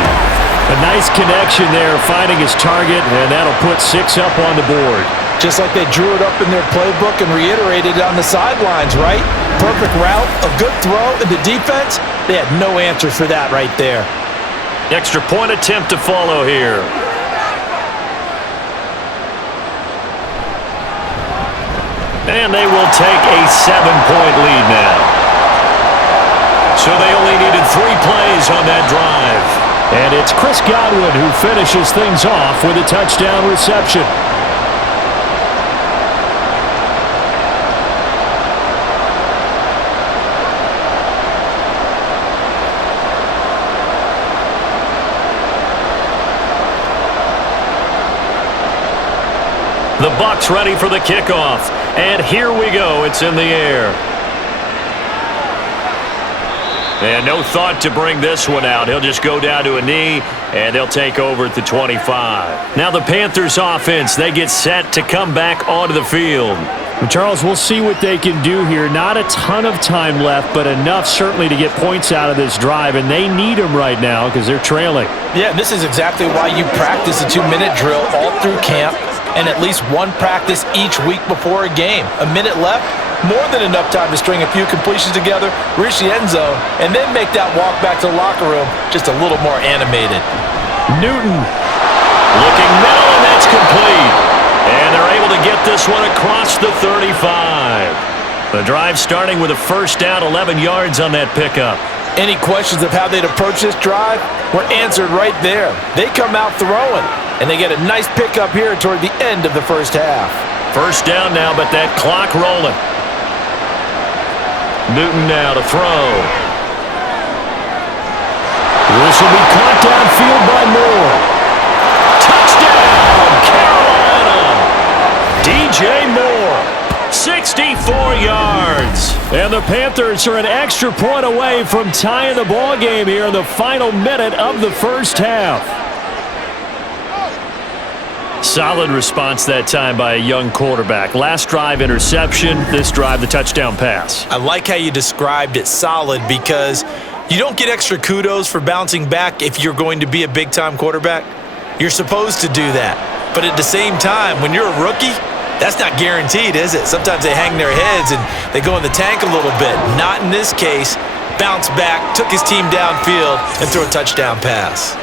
A nice connection there, finding his target, and that'll put 6 up on the board. Just like they drew it up in their playbook and reiterated it on the sidelines, right? Perfect route, a good throw, and the defense, they had no answer for that right there. Extra point attempt to follow here. And they will take a 7-point lead now. So they only needed 3 plays on that drive. And it's Chris Godwin who finishes things off with a touchdown reception. The Bucs ready for the kickoff. And here we go. It's in the air. And no thought to bring this one out. He'll just go down to a knee, and they'll take over at the 25. Now the Panthers offense, they get set to come back onto the field. Charles, we'll see what they can do here. Not a ton of time left, but enough certainly to get points out of this drive, and they need them right now because they're trailing. Yeah, and this is exactly why you practice a 2-minute drill all through camp and at least one practice each week before a game. A minute left, more than enough time to string a few completions together, reach the end zone, and then make that walk back to the locker room just a little more animated. Newton looking middle, and that's complete. And they're able to get this one across the 35. The drive starting with a first down, 11 yards on that pickup. Any questions of how they'd approach this drive were answered right there. They come out throwing, and they get a nice pickup here toward the end of the first half. First down now, but that clock rolling. Newton now to throw. This will be caught downfield by Moore. Touchdown, Carolina! DJ Moore, 64 yards. And the Panthers are an extra point away from tying the ball game here in the final minute of the first half. Solid response that time by a young quarterback. Last drive, interception. This drive, the touchdown pass. I like how you described it, solid, because you don't get extra kudos for bouncing back if you're going to be a big-time quarterback. You're supposed to do that. But at the same time, when you're a rookie, that's not guaranteed, is it? Sometimes they hang their heads and they go in the tank a little bit. Not in this case. Bounce back, took his team downfield, and threw a touchdown pass.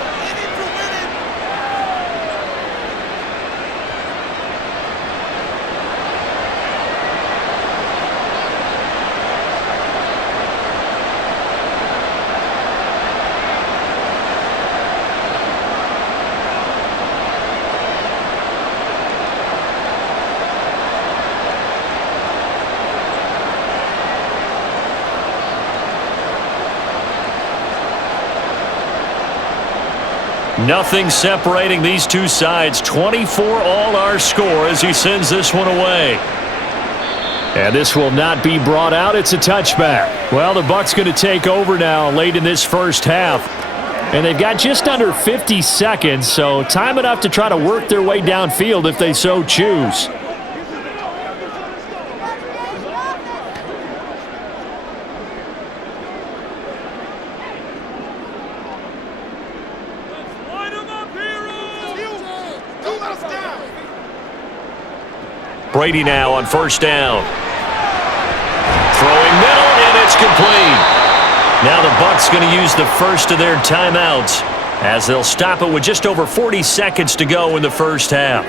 Nothing separating these two sides. 24 all our score as he sends this one away. And this will not be brought out. It's a touchback. Well, the Bucs going to take over now late in this first half. And they've got just under 50 seconds, so time enough to try to work their way downfield if they so choose. Brady now on first down. Throwing middle, and it's complete. Now the Bucs going to use the first of their timeouts as they'll stop it with just over 40 seconds to go in the first half.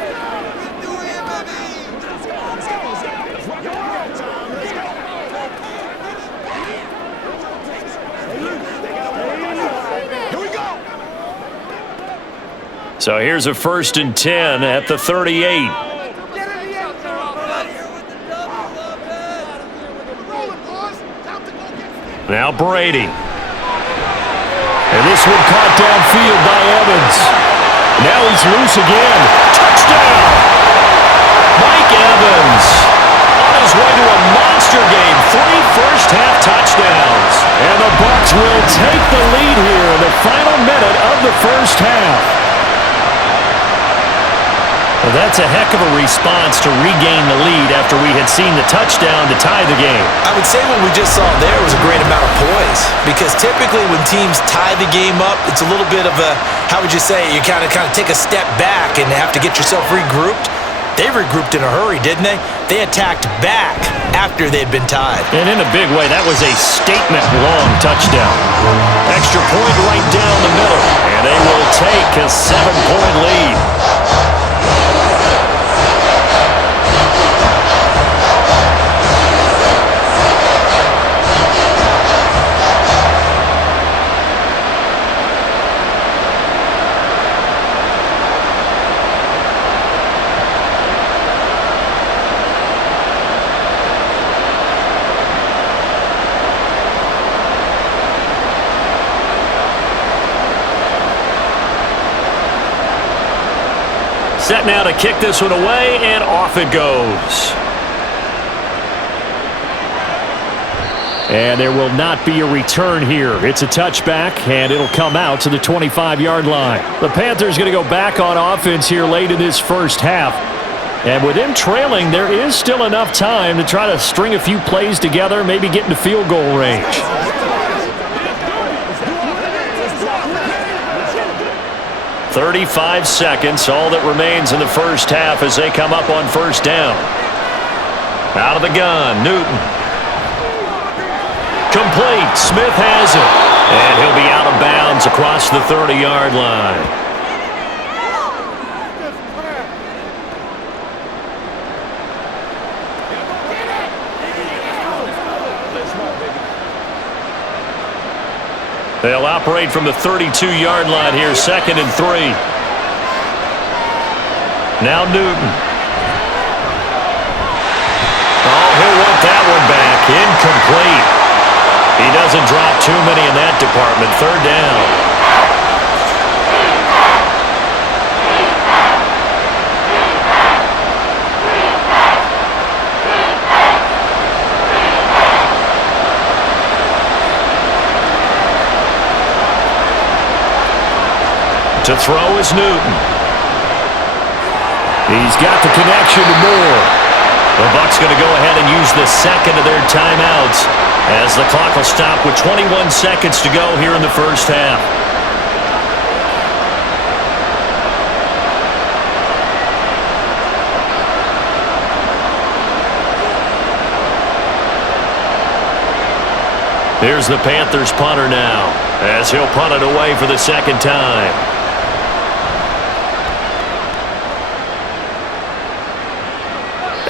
So here's a 1st and 10 at the 38. Now Brady. And this one caught downfield by Evans. Now he's loose again. Touchdown! Mike Evans on his way to a monster game. 3 first-half touchdowns. And the Bucs will take the lead here in the final minute of the first half. Well, that's a heck of a response to regain the lead after we had seen the touchdown to tie the game. I would say what we just saw there was a great amount of poise, because typically when teams tie the game up, it's a little bit of a, how would you say, you kind of take a step back and have to get yourself regrouped. They regrouped in a hurry, didn't they? They attacked back after they'd been tied. And in a big way, that was a statement-long touchdown. Extra point right down the middle, and they will take a 7-point lead. Set now to kick this one away, and off it goes. And there will not be a return here. It's a touchback, and it'll come out to the 25-yard line. The Panthers going to go back on offense here late in this first half. And with them trailing, there is still enough time to try to string a few plays together, maybe get into field goal range. 35 seconds, all that remains in the first half as they come up on first down. Out of the gun, Newton. Complete, Smith has it. And he'll be out of bounds across the 30-yard line. They'll operate from the 32-yard line here, 2nd and 3. Now Newton. Oh, he'll want that one back. Incomplete. He doesn't drop too many in that department. 3rd down. To throw is Newton. He's got the connection to Moore. The Bucs going to go ahead and use the second of their timeouts as the clock will stop with 21 seconds to go here in the first half. Here's the Panthers punter now as he'll punt it away for the second time.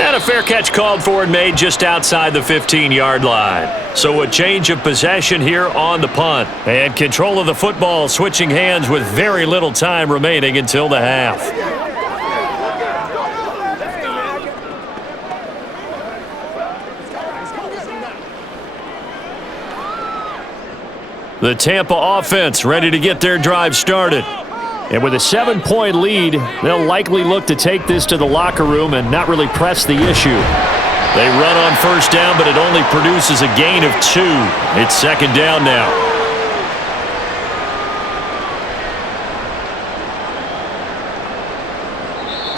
And a fair catch called for and made just outside the 15-yard line. So a change of possession here on the punt. And control of the football switching hands with very little time remaining until the half. The Tampa offense ready to get their drive started. And with a 7-point lead, they'll likely look to take this to the locker room and not really press the issue. They run on first down, but it only produces a gain of 2. It's 2nd down now.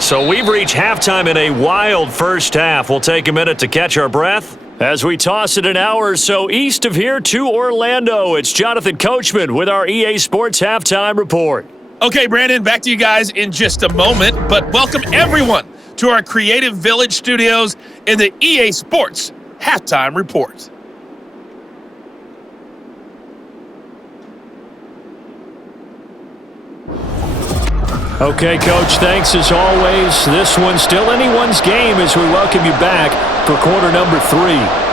So we've reached halftime in a wild first half. We'll take a minute to catch our breath as we toss it an hour or so east of here to Orlando. It's Jonathan Coachman with our EA Sports Halftime Report. Okay, Brandon, back to you guys in just a moment, but welcome everyone to our Creative Village studios in the EA Sports Halftime Report. Okay, Coach, thanks as always. This one's still anyone's game as we welcome you back for quarter number 3.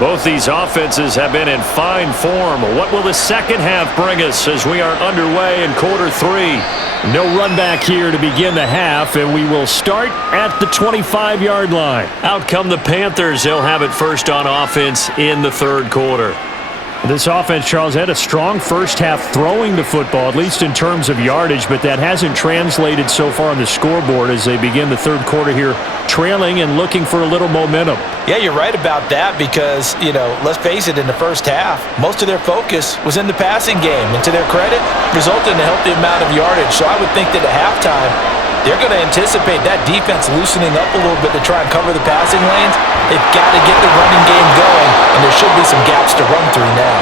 Both these offenses have been in fine form. What will the second half bring us as we are underway in quarter 3? No run back here to begin the half, and we will start at the 25-yard line. Out come the Panthers. They'll have it first on offense in the third quarter. This offense, Charles, had a strong first half throwing the football, at least in terms of yardage, but that hasn't translated so far on the scoreboard as they begin the third quarter here, trailing and looking for a little momentum. Yeah, you're right about that because, let's face it, in the first half, most of their focus was in the passing game, and to their credit, resulted in a healthy amount of yardage. So I would think that at halftime, they're going to anticipate that defense loosening up a little bit to try and cover the passing lanes. They've got to get the running game going, and there should be some gaps to run through now.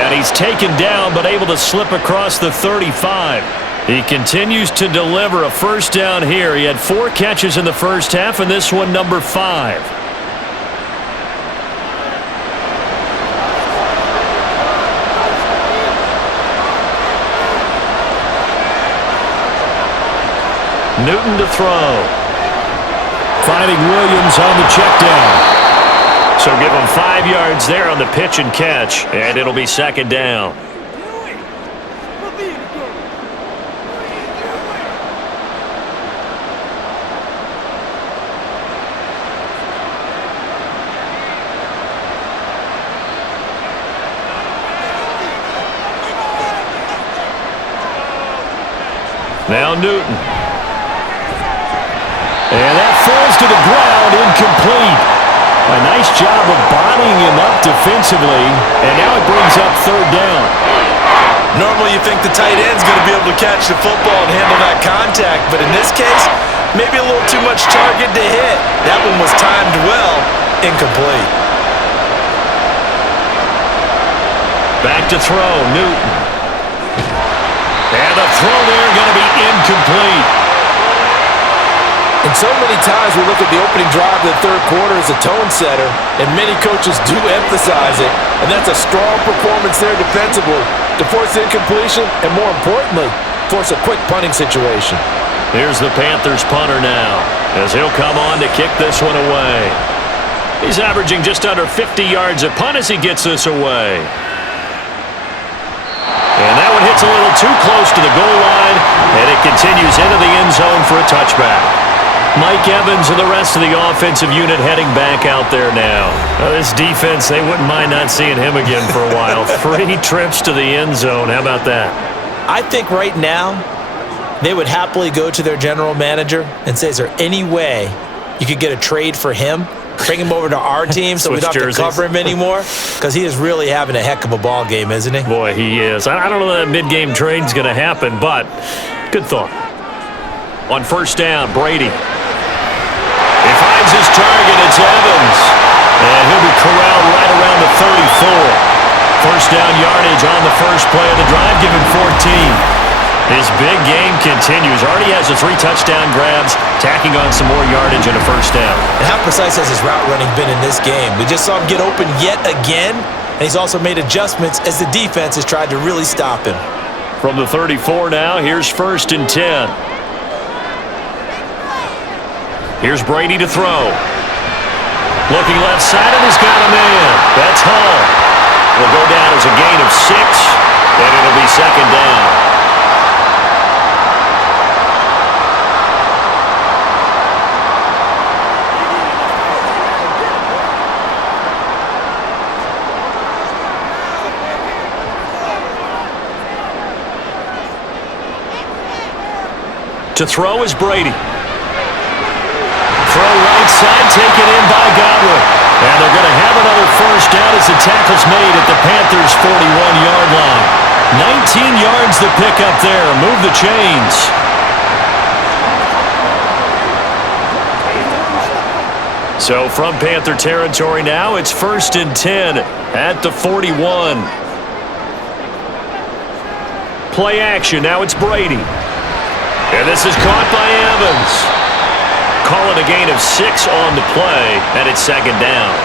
And he's taken down but able to slip across the 35. He continues to deliver a first down here. He had 4 catches in the first half, and this one number 5. Newton to throw. Finding Williams on the check down. So give him 5 yards there on the pitch and catch, and it'll be second down. Now Newton. And that falls to the ground, incomplete. A nice job of bodying him up defensively, and now it brings up third down. Normally you think the tight end's going to be able to catch the football and handle that contact, but in this case, maybe a little too much target to hit. That one was timed well, incomplete. Back to throw, Newton. And the throw there going to be incomplete. And so many times we look at the opening drive of the third quarter as a tone setter, and many coaches do emphasize it, and that's a strong performance there defensively to force incompletion and, more importantly, force a quick punting situation. Here's the Panthers punter now as he'll come on to kick this one away. He's averaging just under 50 yards a punt as he gets this away. And that one hits a little too close to the goal line, and it continues into the end zone for a touchback. Mike Evans and the rest of the offensive unit heading back out there now. This defense, they wouldn't mind not seeing him again for a while. 3 trips to the end zone. How about that? I think right now they would happily go to their general manager and say, is there any way you could get a trade for him? Bring him over to our team so we don't have to cover him anymore? Because he is really having a heck of a ball game, isn't he? Boy, he is. I don't know that mid-game trade's going to happen, but good thought. On first down, Brady. He finds his target. It's Evans. And he'll be corralled right around the 34. First down yardage on the first play of the drive. Give him 14. His big game continues. Already has the 3 touchdown grabs, tacking on some more yardage and a first down. And how precise has his route running been in this game? We just saw him get open yet again, and he's also made adjustments as the defense has tried to really stop him. From the 34 now, here's first and 10. Here's Brady to throw. Looking left side, and he's got a man. That's Hall. Will go down as a gain of 6, and it'll be second down. To throw is Brady. Throw right side, taken in by Godwin. And they're going to have another first down as the tackle's made at the Panthers' 41-yard line. 19 yards to pick up there. Move the chains. So from Panther territory now, it's first and 10 at the 41. Play action. Now it's Brady. And this is caught by Evans. Call it a gain of 6 on the play, and it's second down.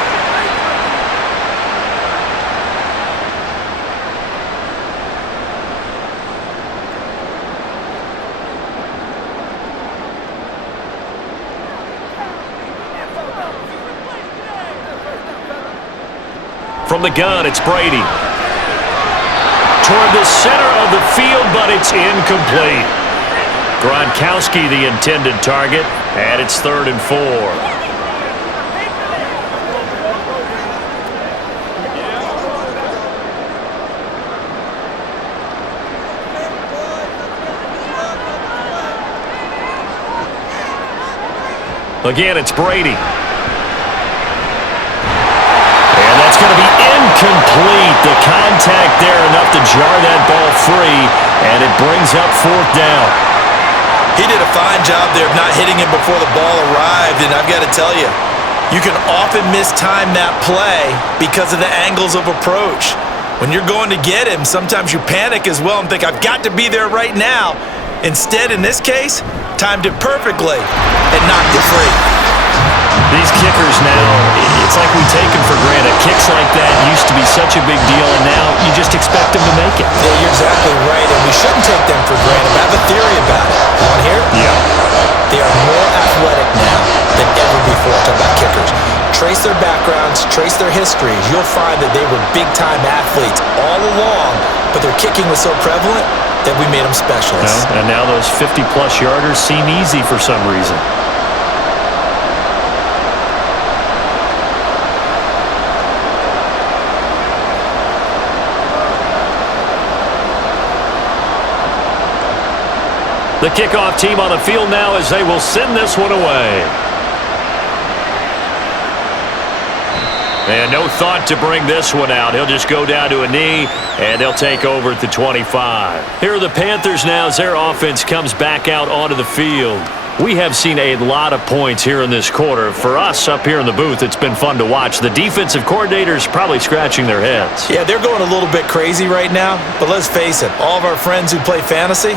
the gun, it's Brady. Toward the center of the field, but it's incomplete. Gronkowski the intended target, and it's 3rd and 4. Again, it's Brady. And that's going to be incomplete. The contact there enough to jar that ball free, and it brings up 4th down. He did a fine job there of not hitting him before the ball arrived, and I've got to tell you, you can often mistime that play because of the angles of approach. When you're going to get him, sometimes you panic as well and think, I've got to be there right now. Instead, in this case, timed it perfectly and knocked it free. These kickers now, it's like we take them for granted. Kicks like that used to be such a big deal, and now you just expect them to make it. Yeah, you're exactly right, and we shouldn't take them for granted. I have a theory about it. You want to hear it? Yeah. They are more athletic now than ever before. Talk about kickers. Trace their backgrounds, trace their histories. You'll find that they were big-time athletes all along, but their kicking was so prevalent that we made them specialists. Well, and now those 50-plus yarders seem easy for some reason. The kickoff team on the field now as they will send this one away. And no thought to bring this one out. He'll just go down to a knee, and they'll take over at the 25. Here are the Panthers now as their offense comes back out onto the field. We have seen a lot of points here in this quarter. For us up here in the booth, it's been fun to watch. The defensive coordinators probably scratching their heads. Yeah, they're going a little bit crazy right now, but let's face it, all of our friends who play fantasy,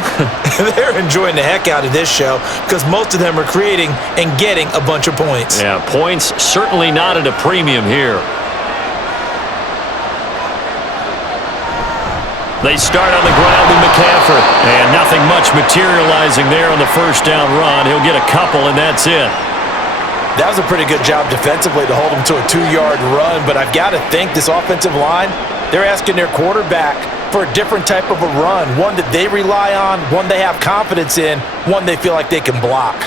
they're enjoying the heck out of this show because most of them are creating and getting a bunch of points. Yeah, points certainly not at a premium here. They start on the ground with McCaffrey, and nothing much materializing there on the first down run. He'll get a couple, and that's it. That was a pretty good job defensively to hold him to a 2-yard run, but I've got to think this offensive line, they're asking their quarterback for a different type of a run, one that they rely on, one they have confidence in, one they feel like they can block.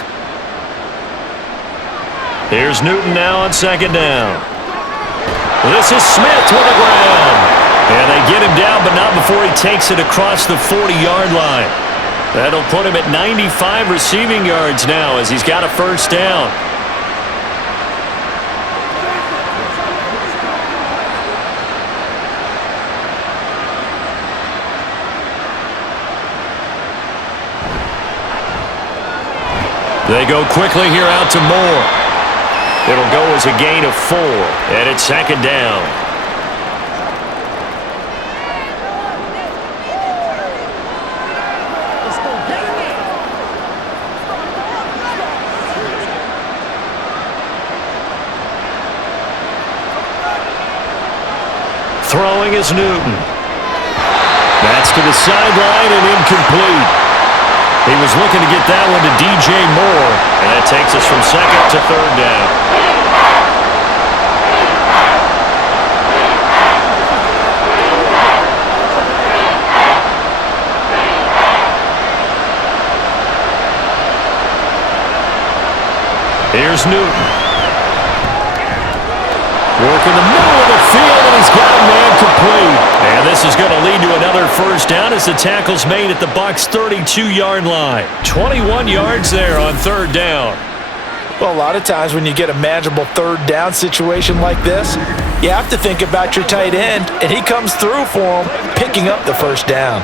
Here's Newton now on 2nd down. This is Smith with the ground. And they get him down, but not before he takes it across the 40-yard line. That'll put him at 95 receiving yards now as he's got a first down. They go quickly here out to Moore. It'll go as a gain of 4, and it's 2nd down. Throwing is Newton. That's to the sideline and incomplete. He was looking to get that one to DJ Moore, and that takes us from 2nd to 3rd down. Here's Newton. Working the middle of the field, and he's got a man complete. And this is going to lead to another first down as the tackle's made at the Bucs' 32-yard line. 21 yards there on 3rd down. Well, a lot of times when you get a manageable 3rd down situation like this, you have to think about your tight end, and he comes through for him, picking up the first down.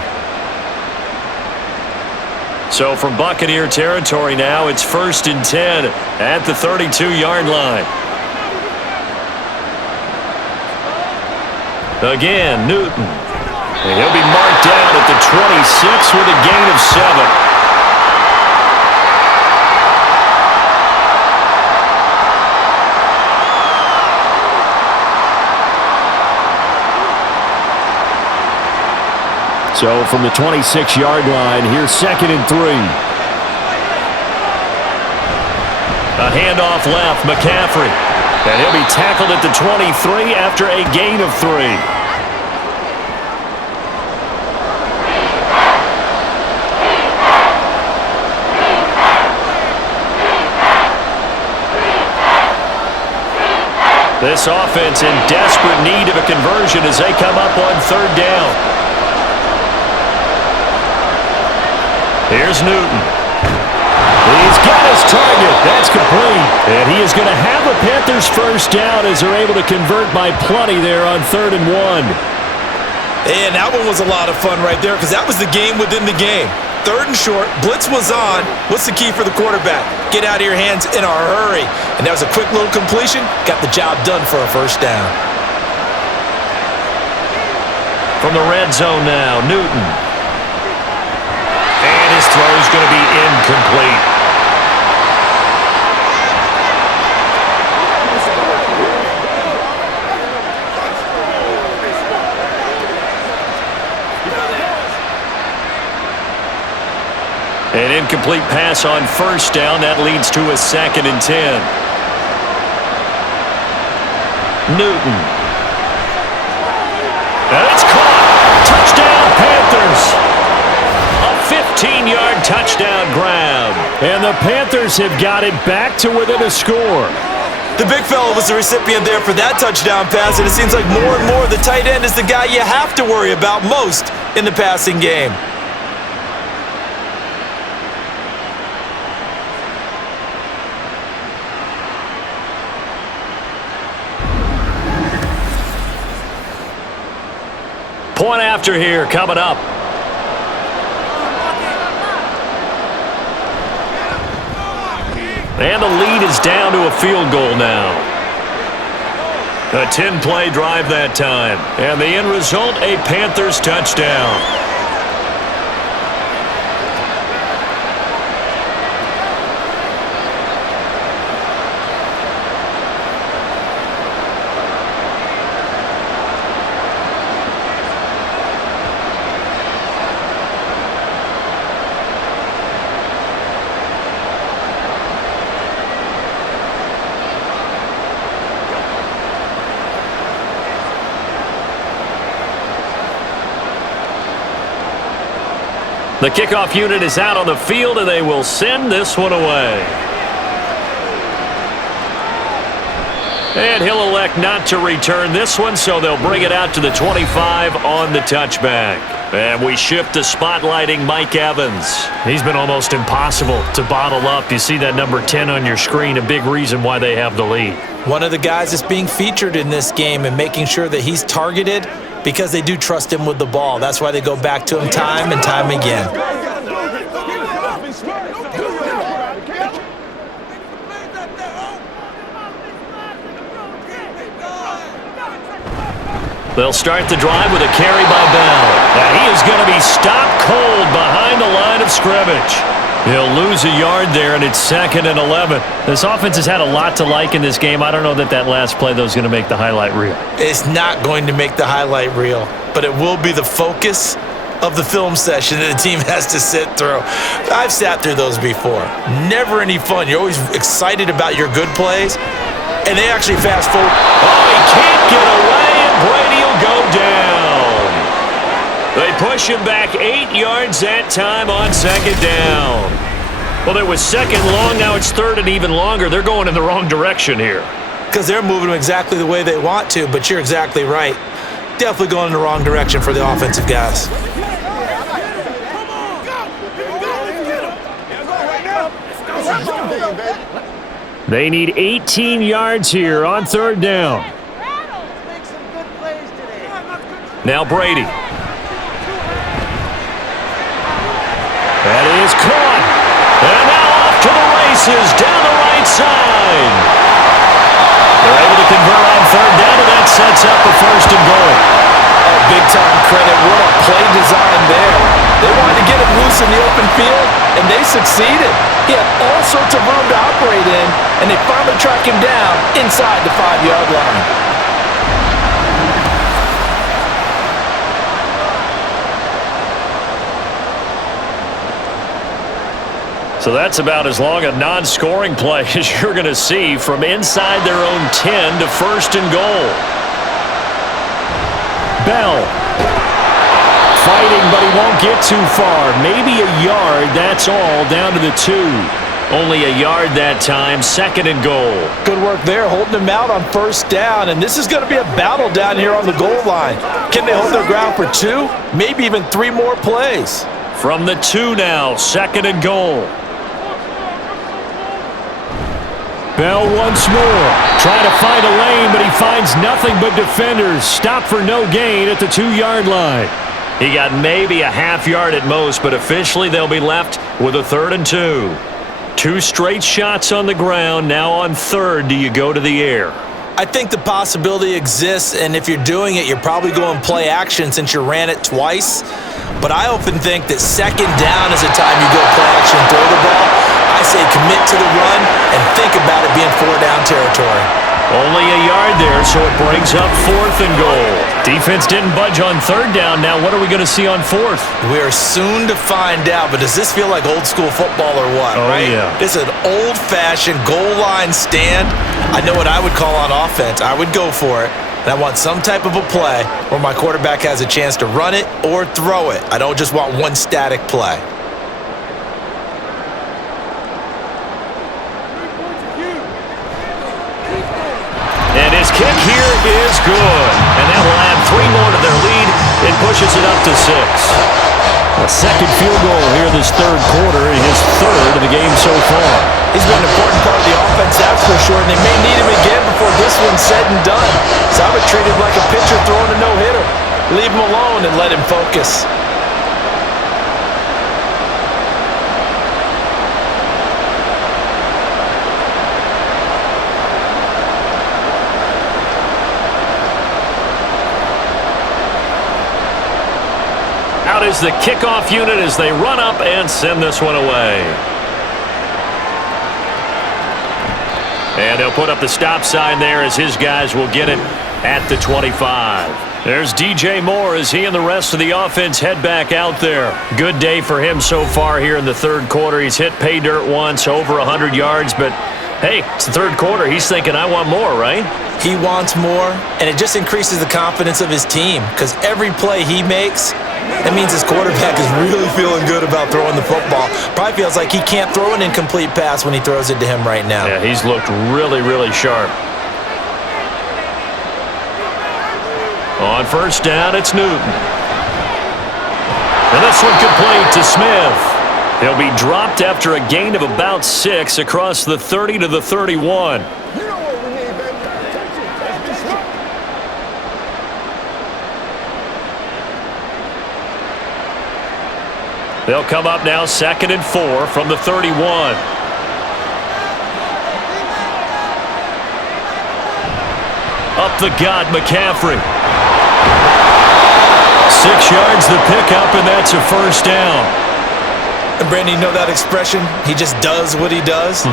So from Buccaneer territory now, it's 1st and 10 at the 32-yard line. Again, Newton. And he'll be marked down at the 26 with a gain of 7. So from the 26-yard line, here's 2nd and 3. A handoff left, McCaffrey. And he'll be tackled at the 23 after a gain of 3. This offense in desperate need of a conversion as they come up on 3rd down. Here's Newton. He's got his target. That's complete. And he is going to have a Panthers first down as they're able to convert by plenty there on 3rd and 1. And that one was a lot of fun right there because that was the game within the game. 3rd and short, blitz was on. What's the key for the quarterback? Get out of your hands in a hurry. And that was a quick little completion. Got the job done for a first down. From the red zone now, Newton. And his throw is going to be incomplete. An incomplete pass on first down. That leads to a 2nd and 10. Newton. And it's caught. Touchdown, Panthers. A 15-yard touchdown grab. And the Panthers have got it back to within a score. The big fella was the recipient there for that touchdown pass, and it seems like more and more the tight end is the guy you have to worry about most in the passing game. Point after here coming up. And the lead is down to a field goal now. A 10-play drive that time. And the end result, a Panthers touchdown. The kickoff unit is out on the field, and they will send this one away. And he'll elect not to return this one, so they'll bring it out to the 25 on the touchback. And we shift to spotlighting Mike Evans. He's been almost impossible to bottle up. You see that number 10 on your screen, a big reason why they have the lead. One of the guys that's being featured in this game and making sure that he's targeted because they do trust him with the ball. That's why they go back to him time and time again. They'll start the drive with a carry by Bell. And he is going to be stopped cold behind the line of scrimmage. He'll lose a yard there, and it's 2nd and 11. This offense has had a lot to like in this game. I don't know that last play, though, is going to make the highlight reel. It's not going to make the highlight reel, but it will be the focus of the film session that the team has to sit through. I've sat through those before. Never any fun. You're always excited about your good plays, and they actually fast forward. Oh, he can't get away, and Brady will go down. They push him back 8 yards that time on 2nd down. Well, it was 2nd long, now it's 3rd and even longer. They're going in the wrong direction here. Because they're moving them exactly the way they want to, but you're exactly right. Definitely going in the wrong direction for the offensive guys. They need 18 yards here on 3rd down. Now Brady. That is caught. And now off to the races down the right side. They're able to convert on 3rd down, and that sets up a 1st and goal. Oh, big-time credit. What a play design there. They wanted to get him loose in the open field, and they succeeded. He had all sorts of room to operate in, and they finally track him down inside the 5-yard line. So that's about as long a non-scoring play as you're going to see from inside their own 10 to 1st and goal. Bell. Fighting, but he won't get too far. Maybe a yard, that's all, down to the 2. Only a yard that time, 2nd and goal. Good work there, holding them out on 1st down, and this is going to be a battle down here on the goal line. Can they hold their ground for 2? Maybe even 3 more plays. From the 2 now, 2nd and goal. Bell once more. Trying to find a lane, but he finds nothing but defenders. Stop for no gain at the 2-yard line. He got maybe a half yard at most, but officially they'll be left with a 3rd and 2. 2 straight shots on the ground. Now on 3rd, do you go to the air? I think the possibility exists, and if you're doing it, you're probably going play action since you ran it twice. But I often think that 2nd down is the time you go play action and throw the ball. I say commit to the run and think about it being 4-down territory. Only a yard there, so it brings up 4th and goal. Defense didn't budge on 3rd down. Now what are we going to see on 4th? We're soon to find out, but does this feel like old school football or what, right? Yeah. This is an old-fashioned goal line stand. I know what I would call on offense. I would go for it. And I want some type of a play where my quarterback has a chance to run it or throw it. I don't just want one static play. And his kick here is good. And that will add 3 more to their lead. It pushes it up to 6. A 2nd field goal here this 3rd quarter, his 3rd of the game so far. He's been an important part of the offense, that's for sure, and they may need him again before this one's said and done. So I would treat him like a pitcher throwing a no-hitter. Leave him alone and let him focus. Out is the kickoff unit as they run up and send this one away. And they'll put up the stop sign there as his guys will get it at the 25. There's DJ Moore as he and the rest of the offense head back out there. Good day for him so far here in the 3rd quarter. He's hit pay dirt once, over 100 yards, but hey, it's the 3rd quarter. He's thinking, I want more, right? He wants more, and it just increases the confidence of his team because every play he makes, that means his quarterback is really feeling good about throwing the football. Probably feels like he can't throw an incomplete pass when he throws it to him right now. Yeah, he's looked really, really sharp. On 1st down, it's Newton. And this one complete to Smith. He'll be dropped after a gain of about 6 across the 30 to the 31. They'll come up now 2nd and 4 from the 31. Up the gut, McCaffrey. 6 yards the pickup, and that's a 1st down. And Brandon, you know that expression? He just does what he does?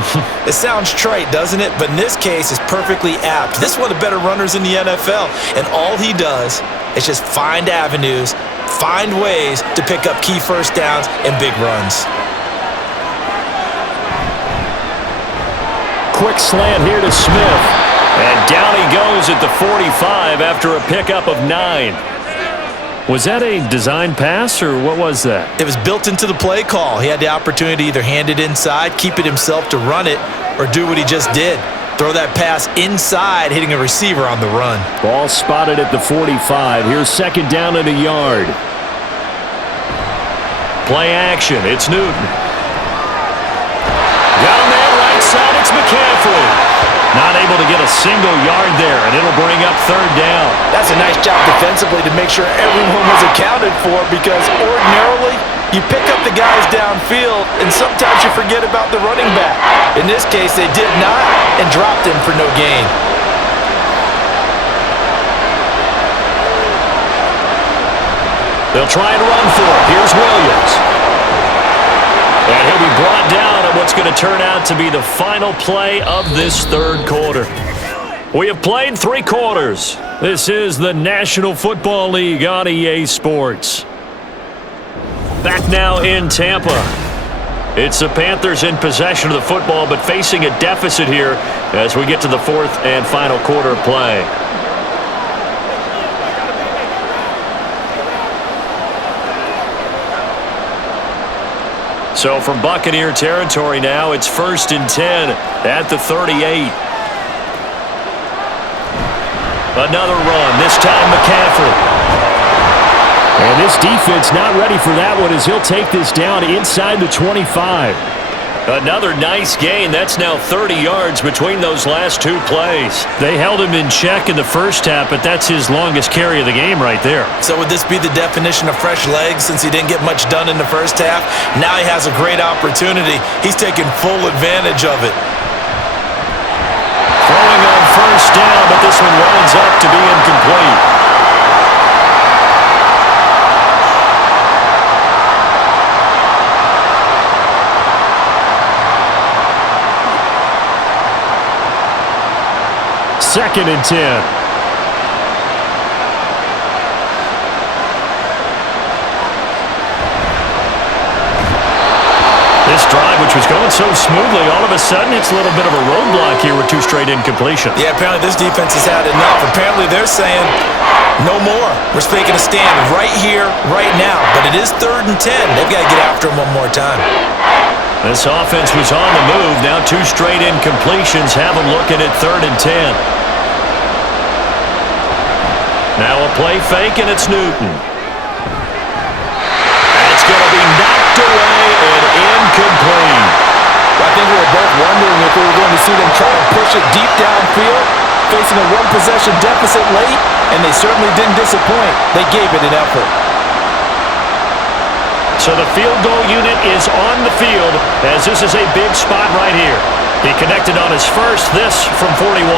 It sounds trite, doesn't it? But in this case, it's perfectly apt. This is one of the better runners in the NFL, and all he does is just find avenues, find ways to pick up key 1st downs and big runs. Quick slant here to Smith. And down he goes at the 45 after a pickup of 9. Was that a design pass, or what was that? It was built into the play call. He had the opportunity to either hand it inside, keep it himself to run it, or do what he just did. Throw that pass inside, hitting a receiver on the run. Ball spotted at the 45. Here's 2nd down and a yard. Play action. It's Newton. Got him there right side. It's McCaffrey. Not able to get a single yard there, and it'll bring up 3rd down. That's a nice job defensively to make sure everyone was accounted for, because ordinarily you pick up the guys downfield and sometimes you forget about the running back. In this case, they did not and dropped him for no gain. They'll try and run for it. Here's Williams. And he'll be brought down at what's going to turn out to be the final play of this 3rd quarter. We have played 3 quarters. This is the National Football League on EA Sports. Back now in Tampa. It's the Panthers in possession of the football, but facing a deficit here as we get to the fourth and final quarter of play. So from Buccaneer territory now, it's 1st and 10 at the 38. Another run, this time McCaffrey. And this defense not ready for that one as he'll take this down inside the 25. Another nice gain. That's now 30 yards between those last two plays. They held him in check in the first half, but that's his longest carry of the game right there. So would this be the definition of fresh legs since he didn't get much done in the first half? Now he has a great opportunity. He's taking full advantage of it. Throwing on first down, but this one winds up to be incomplete. Second and 10. This drive, which was going so smoothly, all of a sudden it's a little bit of a roadblock here with two straight incompletions. Yeah, apparently this defense has had enough. Apparently they're saying, no more. We're making a stand right here, right now. But it is 3rd and 10. They've got to get after him one more time. This offense was on the move. Now two straight incompletions have them looking at 3rd and 10. Now a play fake, and it's Newton. That's going to be knocked away and incomplete. I think we were both wondering if we were going to see them try to push it deep downfield, facing a one-possession deficit late, and they certainly didn't disappoint. They gave it an effort. So the field goal unit is on the field as this is a big spot right here. He connected on his first, this from 41.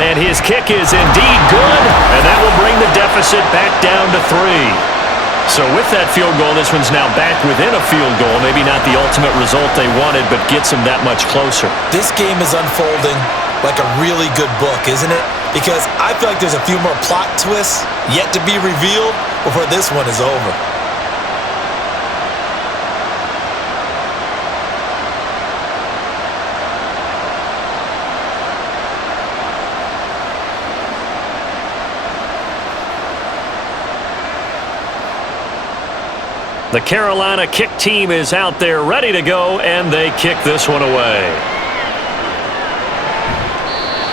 And his kick is indeed good, and that will bring the deficit back down to 3. So with that field goal, this one's now back within a field goal. Maybe not the ultimate result they wanted, but gets them that much closer. This game is unfolding like a really good book, isn't it? Because I feel like there's a few more plot twists yet to be revealed before this one is over. The Carolina kick team is out there ready to go, and they kick this one away.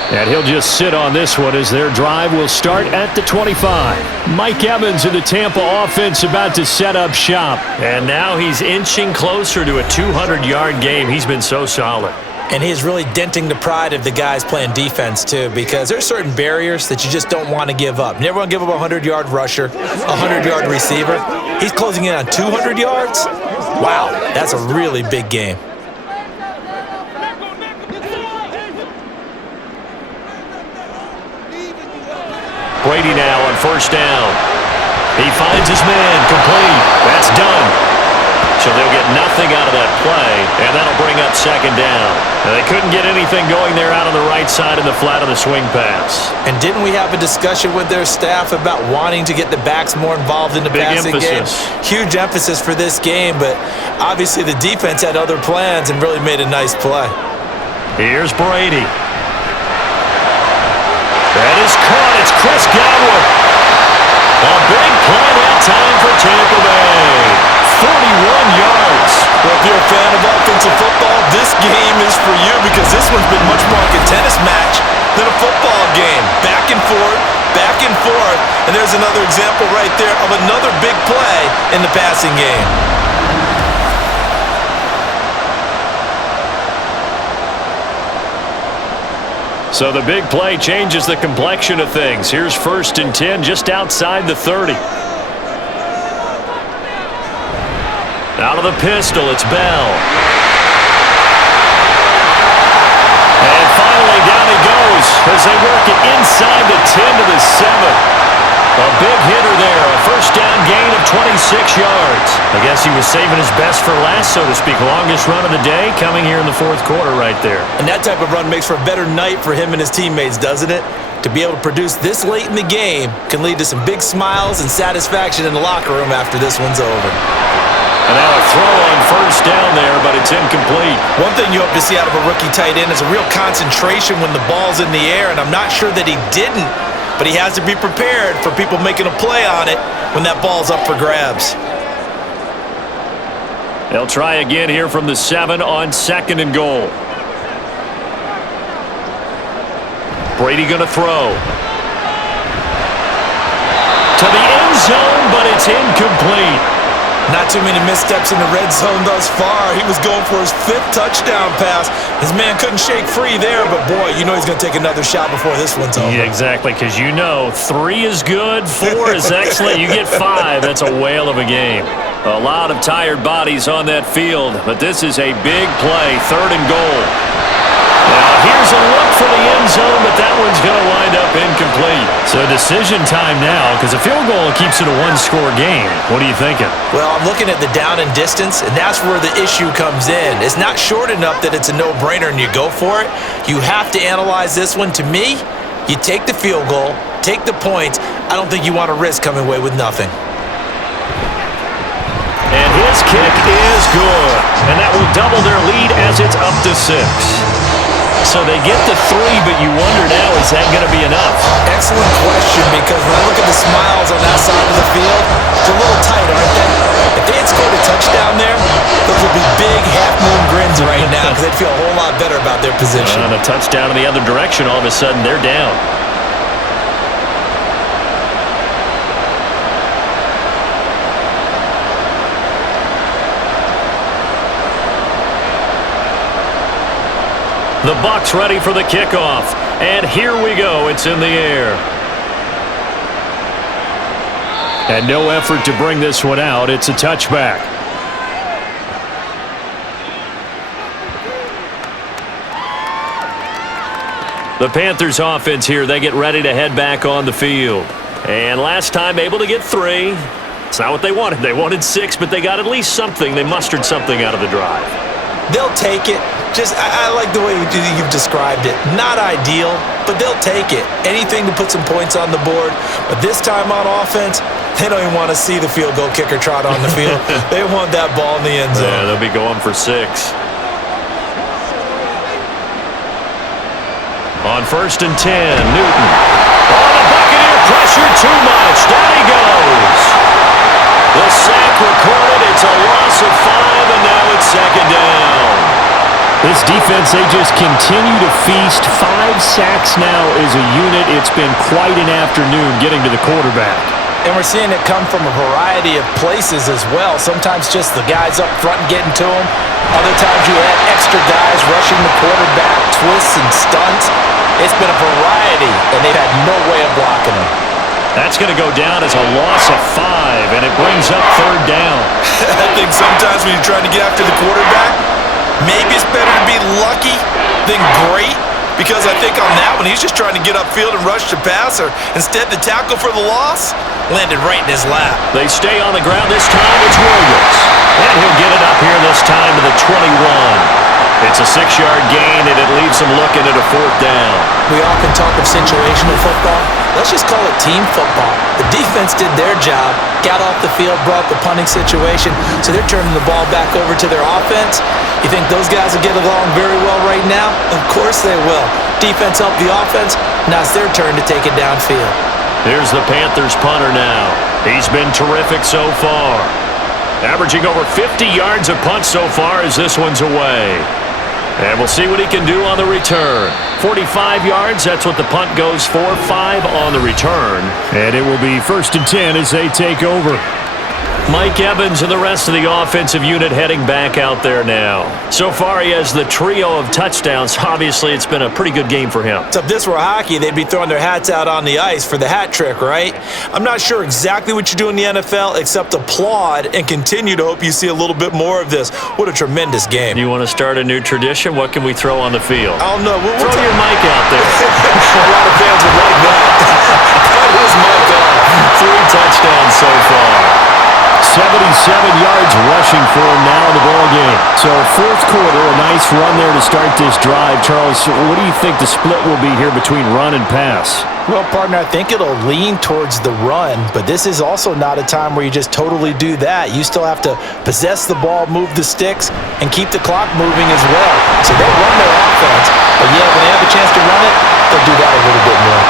And he'll just sit on this one as their drive will start at the 25. Mike Evans in the Tampa offense about to set up shop. And now he's inching closer to a 200-yard game. He's been so solid. And he is really denting the pride of the guys playing defense, too, because there's certain barriers that you just don't want to give up. You never want to give up a 100-yard rusher, a 100-yard receiver. He's closing in on 200 yards? Wow, that's a really big game. Brady now on first down. He finds his man, complete. That's done. So they'll get nothing out of that play, and that'll bring up second down. Now, they couldn't get anything going there out on the right side in the flat of the swing pass. And didn't we have a discussion with their staff about wanting to get the backs more involved in the passing game? Huge emphasis for this game, but obviously the defense had other plans and really made a nice play. Here's Brady. That is caught. It's Chris Godwin. A big play that time for Tampa Bay. 41 yards. Well, if you're a fan of offensive football, this game is for you because this one's been much more like a tennis match than a football game. Back and forth, and there's another example right there of another big play in the passing game. So the big play changes the complexion of things. Here's 1st and 10 just outside the 30. Out of the pistol, it's Bell. And finally, down he goes as they work it inside the 10 to the 7. A big hitter there, a first down gain of 26 yards. I guess he was saving his best for last, so to speak. Longest run of the day coming here in the fourth quarter right there. And that type of run makes for a better night for him and his teammates, doesn't it? To be able to produce this late in the game can lead to some big smiles and satisfaction in the locker room after this one's over. And now a throw on first down there, but it's incomplete. One thing you hope to see out of a rookie tight end is a real concentration when the ball's in the air, and I'm not sure that he didn't, but he has to be prepared for people making a play on it when that ball's up for grabs. They'll try again here from the 7 on 2nd and goal. Brady going to throw. To the end zone, but it's incomplete. Not too many missteps in the red zone thus far. He was going for his 5th touchdown pass. His man couldn't shake free there, but boy, you know he's going to take another shot before this one's over. Yeah, exactly, because you know 3 is good, 4 is excellent. You get 5, that's a whale of a game. A lot of tired bodies on that field, but this is a big play, 3rd and goal. Now here's a look for the end zone, but that one's going to wind up incomplete. So decision time now, because a field goal keeps it a 1-score game. What are you thinking? Well, I'm looking at the down and distance, and that's where the issue comes in. It's not short enough that it's a no-brainer and you go for it. You have to analyze this one. To me, you take the field goal, take the points. I don't think you want to risk coming away with nothing. And his kick is good. And that will double their lead as it's up to 6. So they get the 3, but you wonder now, is that going to be enough? Excellent question, because when I look at the smiles on that side of the field, it's a little tight, aren't they? If they had scored a touchdown there, those would be big half-moon grins right now because they'd feel a whole lot better about their position. And a touchdown in the other direction, all of a sudden they're down. The Bucs ready for the kickoff. And here we go. It's in the air. And no effort to bring this one out. It's a touchback. The Panthers offense here, they get ready to head back on the field. And last time able to get 3. It's not what they wanted. They wanted 6, but they got at least something. They mustered something out of the drive. They'll take it. I like the way you've described it. Not ideal, but they'll take it. Anything to put some points on the board. But this time on offense, they don't even want to see the field goal kicker trot on the field. They want that ball in the end zone. Yeah, they'll be going for 6. On 1st and 10, Newton. Oh, the Buccaneer pressure too much. Down he goes. The sack recorded. It's a loss of 5, and now it's 2nd down. This defense, they just continue to feast. 5 sacks now as a unit. It's been quite an afternoon getting to the quarterback. And we're seeing it come from a variety of places as well. Sometimes just the guys up front getting to him. Other times you had extra guys rushing the quarterback, twists and stunts. It's been a variety, and they've had no way of blocking him. That's going to go down as a loss of 5, and it brings up 3rd down. I think sometimes when you're trying to get after the quarterback, maybe it's better to be lucky than great, because I think on that one, he's just trying to get upfield and rush the passer. Instead, the tackle for the loss landed right in his lap. They stay on the ground this time. It's Williams. And he'll get it up here this time to the 21. It's a 6-yard gain, and it leaves them looking at a 4th down. We often talk of situational football. Let's just call it team football. The defense did their job, got off the field, brought the punting situation, so they're turning the ball back over to their offense. You think those guys will get along very well right now? Of course they will. Defense helped the offense. Now it's their turn to take it downfield. Here's the Panthers punter now. He's been terrific so far. Averaging over 50 yards a punt so far as this one's away. And we'll see what he can do on the return. 45 yards, that's what the punt goes for. 5 on the return. And it will be 1st and 10 as they take over. Mike Evans and the rest of the offensive unit heading back out there now. So far, he has the trio of touchdowns. Obviously, it's been a pretty good game for him. So if this were hockey, they'd be throwing their hats out on the ice for the hat trick, right? I'm not sure exactly what you do in the NFL except applaud and continue to hope you see a little bit more of this. What a tremendous game. You want to start a new tradition? What can we throw on the field? I don't know. Throw your mic out there. A lot of fans would like that. Cut his mic off. 3 touchdowns so far. 77 yards rushing for him now. The ball game. So fourth quarter, a nice run there to start this drive. Charles, what do you think the split will be here between run and pass? Well, partner, I think it'll lean towards the run, but this is also not a time where you just totally do that. You still have to possess the ball, move the sticks, and keep the clock moving as well. So they'll run their offense, but yeah, when they have a chance to run it, they'll do that a little bit more.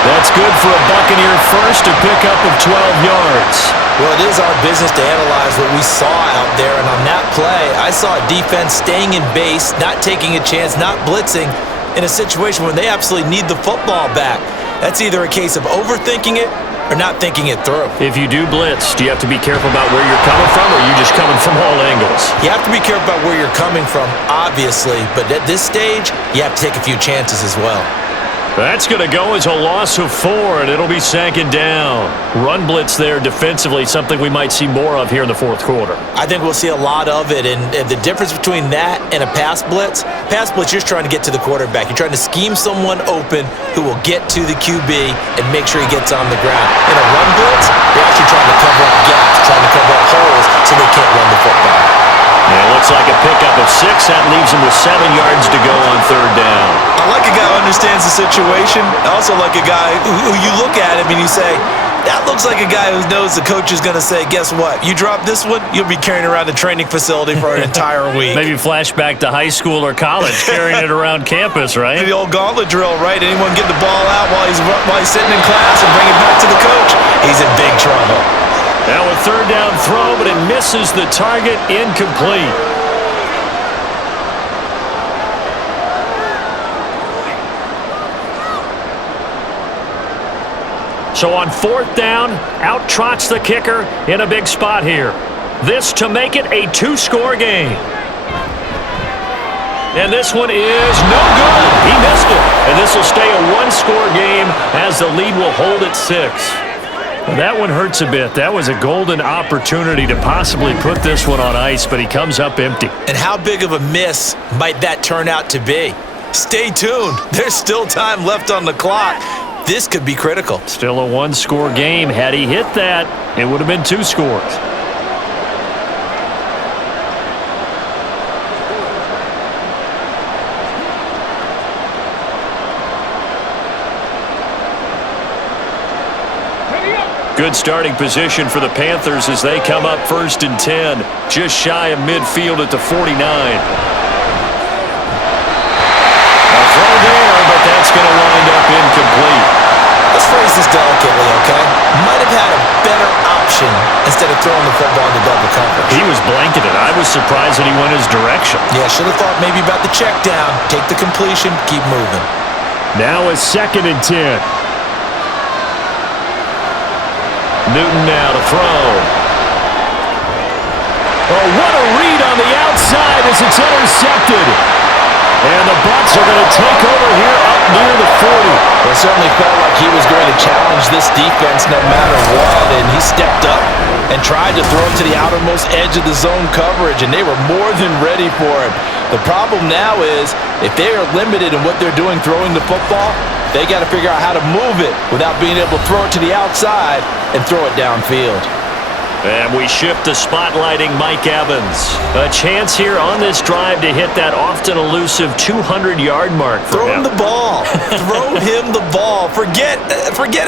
That's good for a Buccaneer first, a pickup of 12 yards. Well, it is our business to analyze what we saw out there, and on that play, I saw a defense staying in base, not taking a chance, not blitzing, in a situation where they absolutely need the football back. That's either a case of overthinking it or not thinking it through. If you do blitz, do you have to be careful about where you're coming from, or are you just coming from all angles? You have to be careful about where you're coming from, obviously, but at this stage, you have to take a few chances as well. That's going to go as a loss of 4, and it'll be second down. Run blitz there defensively, something we might see more of here in the fourth quarter. I think we'll see a lot of it, and the difference between that and a pass blitz, you're just trying to get to the quarterback. You're trying to scheme someone open who will get to the QB and make sure he gets on the ground. In a run blitz, they're actually trying to cover up gaps, trying to cover up holes so they can't run the football. And it looks like a pickup of 6. That leaves him with 7 yards to go on third down. I like a guy who understands the situation. I also like a guy who you look at him and you say, that looks like a guy who knows the coach is going to say, guess what? You drop this one, you'll be carrying around the training facility for an entire week. Maybe flashback to high school or college, carrying it around campus, right? The old gauntlet drill, right? Anyone get the ball out while he's sitting in class and bring it back to the coach? He's in big trouble. Now a third down throw, but it misses the target, incomplete. So on fourth down, out trots the kicker in a big spot here. This to make it a 2-score game. And this one is no good. He missed it. And this will stay a 1-score game as the lead will hold at 6. Well, that one hurts a bit. That was a golden opportunity to possibly put this one on ice, but he comes up empty. And how big of a miss might that turn out to be? Stay tuned. There's still time left on the clock. This could be critical. Still a 1-score game. Had he hit that, it would have been 2 scores. Good starting position for the Panthers as they come up 1st and 10, just shy of midfield at the 49. A throw there, but that's going to wind up incomplete. Let's phrase this delicately, okay? Might have had a better option instead of throwing the football into double coverage. He was blanketed. I was surprised that he went his direction. Yeah, should have thought maybe about the check down, take the completion, keep moving. Now it's 2nd and 10. Newton now to throw. Oh, what a read on the outside as it's intercepted. And the Bucs are going to take over here up near the 40. Well, it certainly felt like he was going to challenge this defense no matter what, and he stepped up and tried to throw it to the outermost edge of the zone coverage, and they were more than ready for it. The problem now is if they are limited in what they're doing throwing the football, they got to figure out how to move it without being able to throw it to the outside and throw it downfield. And we shift to spotlighting Mike Evans. A chance here on this drive to hit that often elusive 200-yard mark for him. Throw him the ball. Throw him the ball. Forget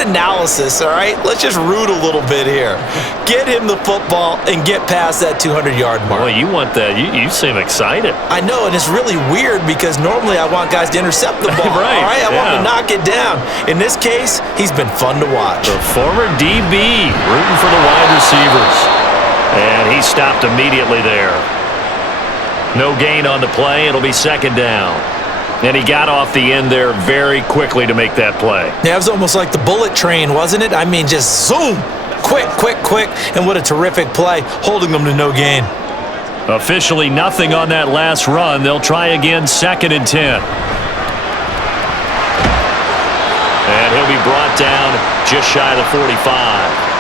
analysis, all right? Let's just root a little bit here. Get him the football and get past that 200-yard mark. Well, you want that. You seem excited. I know, and it's really weird because normally I want guys to intercept the ball. Right, all right? I want him to knock it down. In this case, he's been fun to watch. The former DB rooting for the wide receiver. And he stopped immediately there. No gain on the play. It'll be 2nd down. And he got off the end there very quickly to make that play. Yeah, it was almost like the bullet train, wasn't it? I mean, just zoom. Quick, quick, quick. And what a terrific play, holding them to no gain. Officially nothing on that last run. They'll try again 2nd and 10. And he'll be brought down just shy of the 45.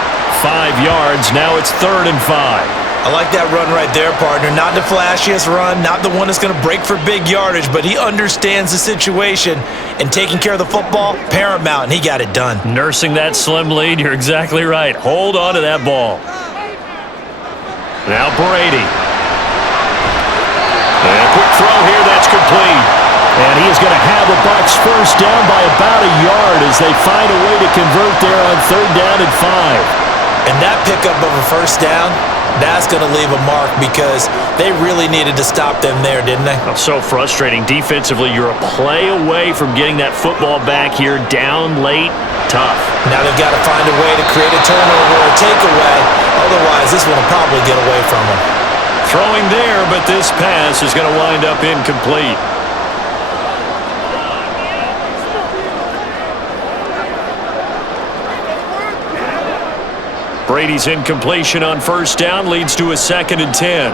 5 yards. Now it's 3rd and 5. I like that run right there, partner. Not the flashiest run, not the one that's going to break for big yardage, but he understands the situation, and taking care of the football, paramount, and he got it done. Nursing that slim lead, you're exactly right. Hold on to that ball. Now Brady. throw here. That's complete. And he is going to have the Bucs first down by about a yard as they find a way to convert there on 3rd down and 5. And that pickup of a first down, that's going to leave a mark because they really needed to stop them there, didn't they? Oh, so frustrating. Defensively, you're a play away from getting that football back here down late. Tough. Now they've got to find a way to create a turnover or a takeaway. Otherwise, this one will probably get away from them. Throwing there, but this pass is going to wind up incomplete. Brady's incompletion on first down leads to a 2nd and 10.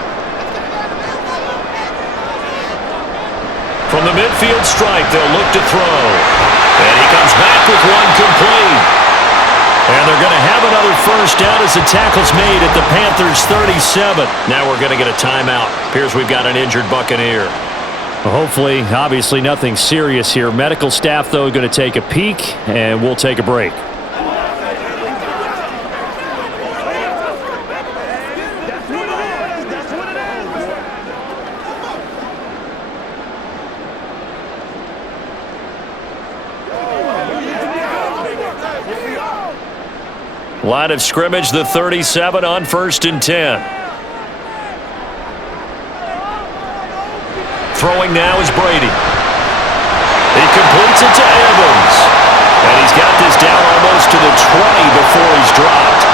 From the midfield stripe, they'll look to throw. And he comes back with one complete. And they're going to have another first down as the tackle's made at the Panthers' 37. Now we're going to get a timeout. Appears we've got an injured Buccaneer. Well, hopefully, obviously nothing serious here. Medical staff, though, going to take a peek, and we'll take a break. Line of scrimmage, the 37 on 1st and 10. Throwing now is Brady. He completes it to Evans. And he's got this down almost to the 20 before he's dropped.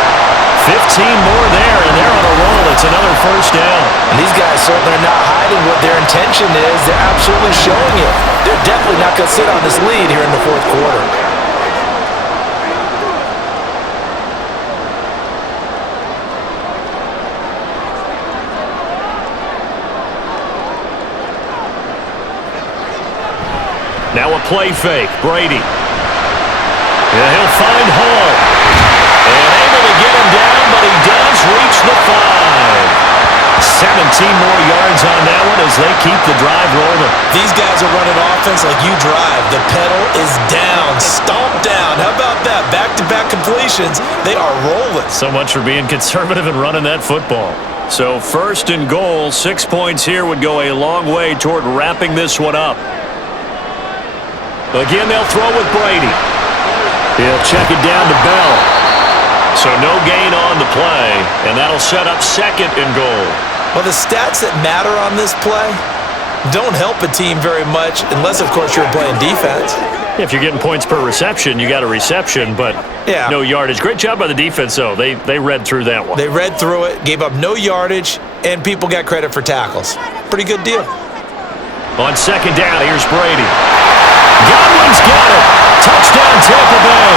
15 more there, and they're on a roll. It's another first down. And these guys certainly are not hiding what their intention is. They're absolutely showing it. They're definitely not going to sit on this lead here in the 4th quarter. Now a play fake. Brady. Yeah, he'll find Hall. And able to get him down, but he does reach the 5. 17 more yards on that one as they keep the drive rolling. These guys are running offense like you drive. The pedal is down, stomped down. How about that? Back-to-back completions. They are rolling. So much for being conservative and running that football. So 1st and goal, 6 points here would go a long way toward wrapping this one up. Again, they'll throw with Brady. He'll check it down to Bell. So no gain on the play, and that'll set up 2nd and goal. Well, the stats that matter on this play don't help a team very much unless, of course, you're playing defense. If you're getting points per reception, you got a reception, but no yardage. Great job by the defense, though. They read through that one. They read through it, gave up no yardage, and people got credit for tackles. Pretty good deal. On 2nd down, here's Brady. Godwin's got it. Touchdown, Tampa Bay.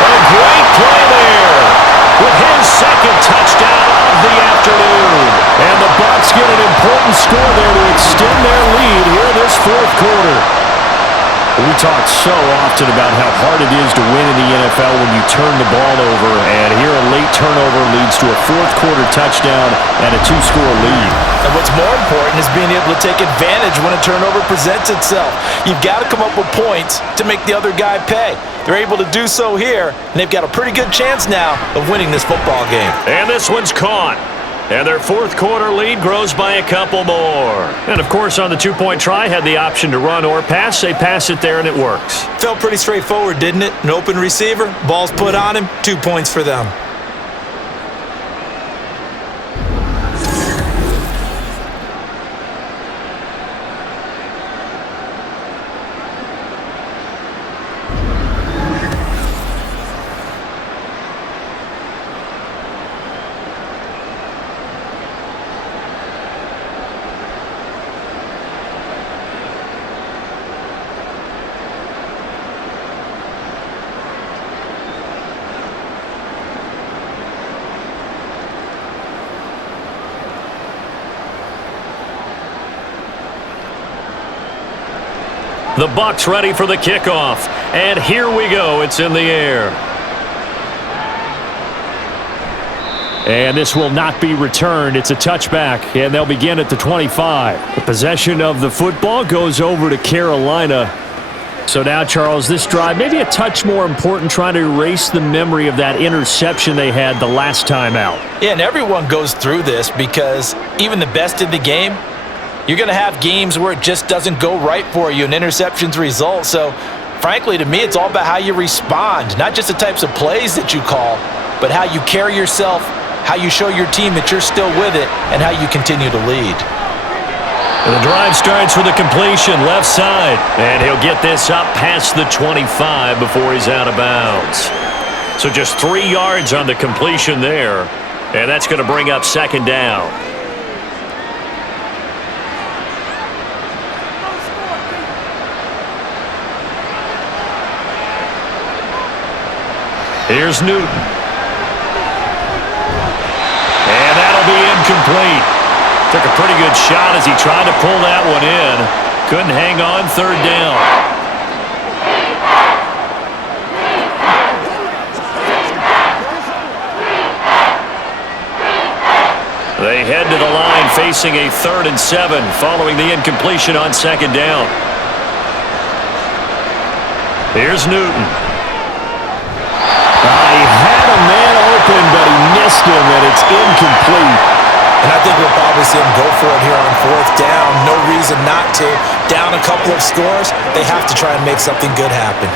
A great play there with his 2nd touchdown of the afternoon. And the Bucs get an important score there to extend their lead here in this 4th quarter. We talk so often about how hard it is to win in the NFL when you turn the ball over, and here a late turnover leads to a 4th quarter touchdown and a 2-score lead. And what's more important is being able to take advantage when a turnover presents itself. You've got to come up with points to make the other guy pay. They're able to do so here, and they've got a pretty good chance now of winning this football game. And this one's caught. And their 4th quarter lead grows by a couple more. And, of course, on the 2-point try, had the option to run or pass. They pass it there, and it works. Felt pretty straightforward, didn't it? An open receiver, ball's put on him, 2 points for them. The Bucs ready for the kickoff. And here we go. It's in the air. And this will not be returned. It's a touchback, and they'll begin at the 25. The possession of the football goes over to Carolina. So now, Charles, this drive, maybe a touch more important, trying to erase the memory of that interception they had the last time out. Yeah, and everyone goes through this because even the best in the game, you're going to have games where it just doesn't go right for you and interceptions result. So, frankly, to me, it's all about how you respond, not just the types of plays that you call, but how you carry yourself, how you show your team that you're still with it, and how you continue to lead. And the drive starts with a completion left side, and he'll get this up past the 25 before he's out of bounds. So just 3 yards on the completion there, and that's going to bring up second down. Here's Newton. And that'll be incomplete. Took a pretty good shot as he tried to pull that one in. Couldn't hang on third down. They head to the line facing a 3rd and 7 following the incompletion on second down. Here's Newton. He had a man open, but he missed him, and it's incomplete. And I think we'll probably see him go for it here on 4th down. No reason not to. Down a couple of scores, they have to try and make something good happen.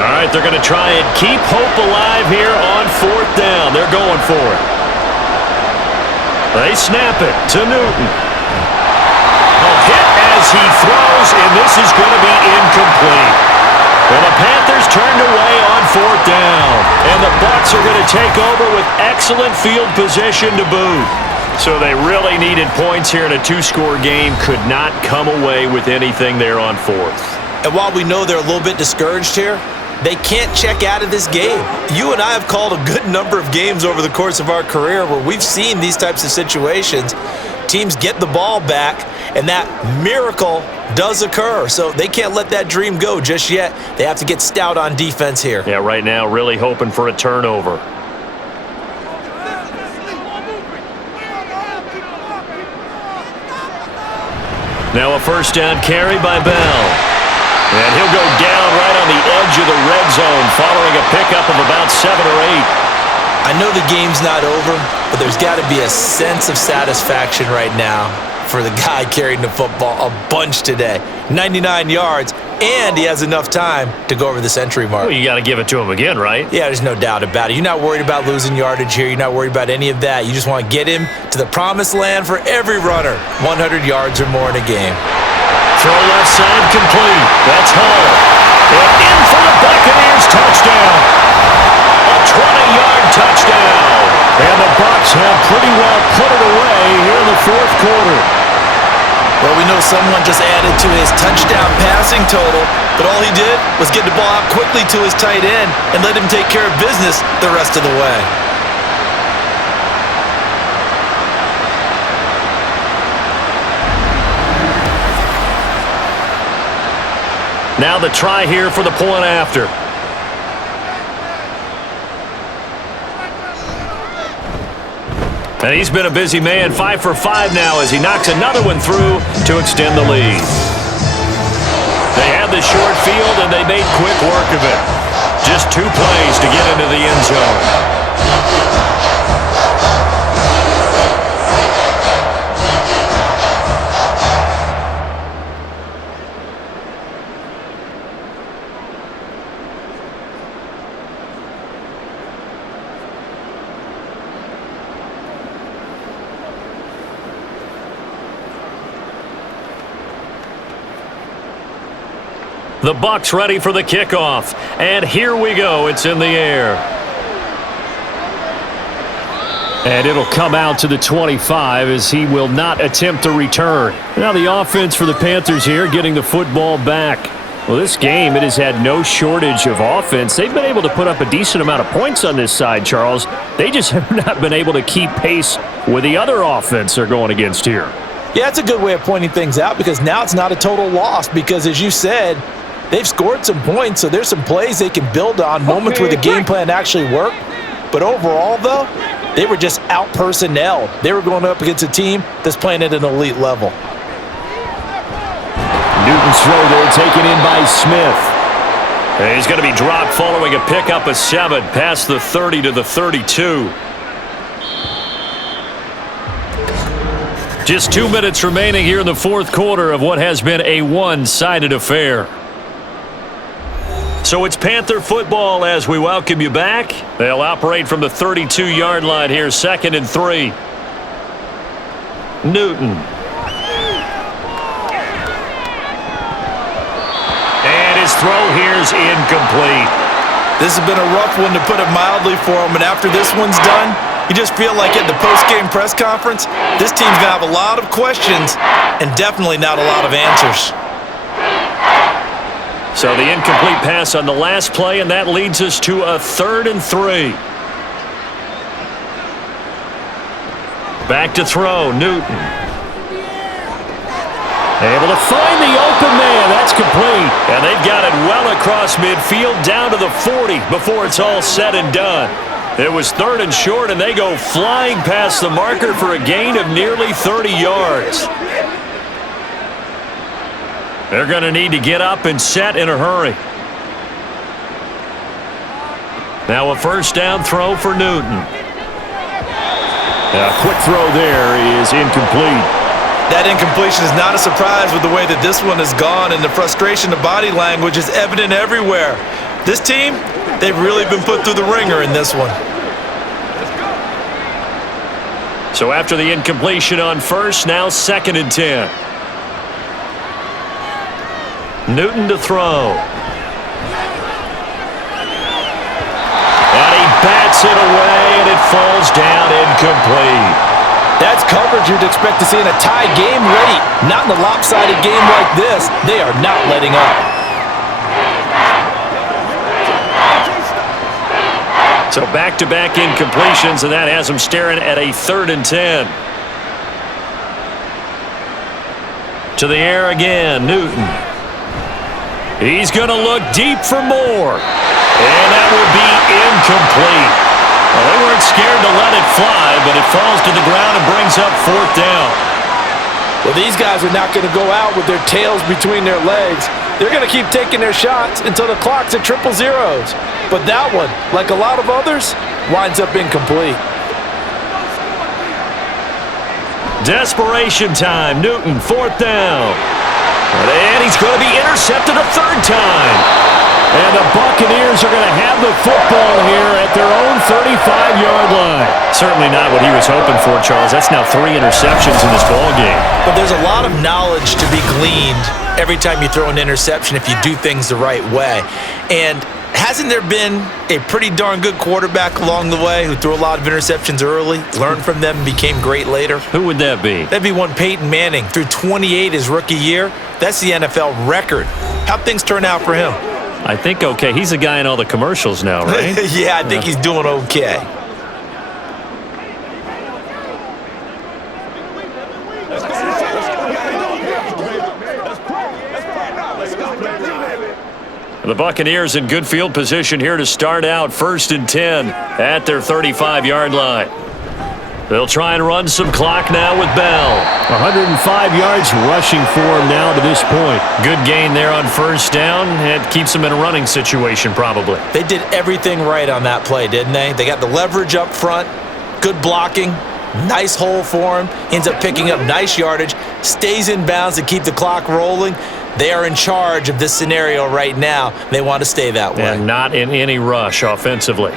All right, they're going to try and keep hope alive here on 4th down. They're going for it. They snap it to Newton. A hit as he throws, and this is going to be incomplete. Well, the Panthers turned away on 4th down, and the Bucs are going to take over with excellent field position to boot. So they really needed points here in a 2-score game. Could not come away with anything there on 4th. And while we know they're a little bit discouraged here, they can't check out of this game. You and I have called a good number of games over the course of our career where we've seen these types of situations. Teams get the ball back, and that miracle does occur. So they can't let that dream go just yet. They have to get stout on defense here. Yeah, right now really hoping for a turnover. Now a 1st down carry by Bell. And he'll go down right on the edge of the red zone following a pickup of about 7 or 8. I know the game's not over, but there's got to be a sense of satisfaction right now for the guy carrying the football a bunch today. 99 yards, and he has enough time to go over the century mark. Well, you got to give it to him again, right? Yeah, there's no doubt about it. You're not worried about losing yardage here. You're not worried about any of that. You just want to get him to the promised land for every runner. 100 yards or more in a game. Throw left side complete. That's Hall. And in for the Buccaneers touchdown. A 20-yard touchdown. And the Bucs have pretty well put it away here in the 4th quarter. Well, we know someone just added to his touchdown passing total, but all he did was get the ball out quickly to his tight end and let him take care of business the rest of the way. Now the try here for the point after. And he's been a busy man, 5 for 5 now as he knocks another one through to extend the lead. They had the short field and they made quick work of it. Just 2 plays to get into the end zone. The Bucs ready for the kickoff. And here we go. It's in the air. And it'll come out to the 25 as he will not attempt to return. Now the offense for the Panthers here getting the football back. Well, this game, it has had no shortage of offense. They've been able to put up a decent amount of points on this side, Charles. They just have not been able to keep pace with the other offense they're going against here. Yeah, that's a good way of pointing things out because now it's not a total loss because, as you said, they've scored some points, so there's some plays they can build on, moments where the game plan actually worked. But overall, though, they were just out-personnelled. They were going up against a team that's playing at an elite level. Newton's throw there taken in by Smith. And he's going to be dropped following a pickup of 7 past the 30 to the 32. Just 2 minutes remaining here in the fourth quarter of what has been a one-sided affair. So it's Panther football as we welcome you back. They'll operate from the 32-yard line here, 2nd and 3. Newton. And his throw here is incomplete. This has been a rough one, to put it mildly, for him. And after this one's done, you just feel like at the post-game press conference, this team's going to have a lot of questions and definitely not a lot of answers. So the incomplete pass on the last play, and that leads us to a 3rd and 3. Back to throw, Newton. Able to find the open man. That's complete. And they've got it well across midfield down to the 40 before it's all said and done. It was 3rd and short, and they go flying past the marker for a gain of nearly 30 yards. They're going to need to get up and set in a hurry. Now a first down throw for Newton. A quick throw there is incomplete. That incompletion is not a surprise with the way that this one has gone, and the frustration of body language is evident everywhere. This team, they've really been put through the ringer in this one. So after the incompletion on first, now 2nd and 10. Newton to throw. And he bats it away, and it falls down incomplete. That's coverage you'd expect to see in a tie game late. Not in a lopsided game like this. They are not letting up. So back-to-back incompletions, and that has them staring at a 3rd and 10. To the air again, Newton. He's going to look deep for more. And that will be incomplete. Well, they weren't scared to let it fly, but it falls to the ground and brings up 4th down. Well, these guys are not going to go out with their tails between their legs. They're going to keep taking their shots until the clock's at 000. But that one, like a lot of others, winds up incomplete. Desperation time. Newton, 4th down. And he's going to be intercepted a 3rd time. And the Buccaneers are going to have the football here at their own 35-yard line. Certainly not what he was hoping for, Charles. That's now 3 interceptions in this ball game. But there's a lot of knowledge to be gleaned every time you throw an interception if you do things the right way. And hasn't there been a pretty darn good quarterback along the way who threw a lot of interceptions early, learned from them, and became great later? Who would that be? That'd be one Peyton Manning. Threw 28 his rookie year. That's the NFL record. How'd things turn out for him? I think okay. He's a guy in all the commercials now, right? Yeah, I think he's doing okay. The Buccaneers in good field position here to start out 1st and 10 at their 35-yard line. They'll try and run some clock now with Bell. 105 yards rushing for him now to this point. Good gain there on first down. It keeps them in a running situation probably. They did everything right on that play, didn't they? They got the leverage up front, good blocking, nice hole for him. Ends up picking up nice yardage, stays in bounds to keep the clock rolling. They are in charge of this scenario right now. They want to stay that way. And not in any rush offensively.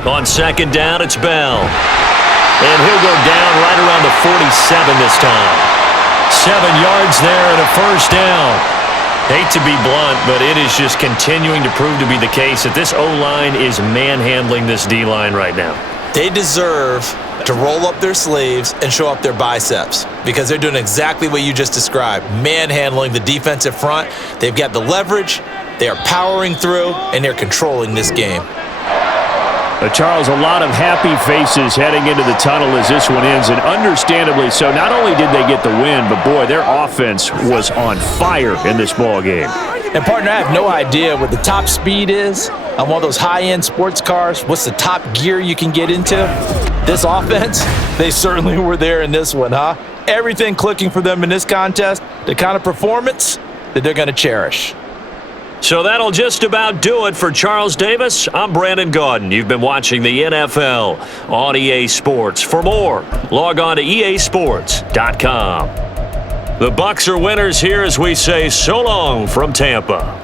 On 2nd down, it's Bell. And he'll go down right around the 47 this time. 7 yards there and a first down. Hate to be blunt, but it is just continuing to prove to be the case that this O-line is manhandling this D-line right now. They deserve to roll up their sleeves and show up their biceps because they're doing exactly what you just described, manhandling the defensive front. They've got the leverage, they are powering through, and they're controlling this game. Charles, a lot of happy faces heading into the tunnel as this one ends, and understandably so. Not only did they get the win, but boy, their offense was on fire in this ball game. And partner, I have no idea what the top speed is on one of those high-end sports cars. What's the top gear you can get into? This offense, they certainly were there in this one, huh? Everything clicking for them in this contest, the kind of performance that they're going to cherish. So that'll just about do it for Charles Davis. I'm Brandon Gaudin. You've been watching the NFL on EA Sports. For more, log on to easports.com. The BUCS are winners here as we say so long from Tampa.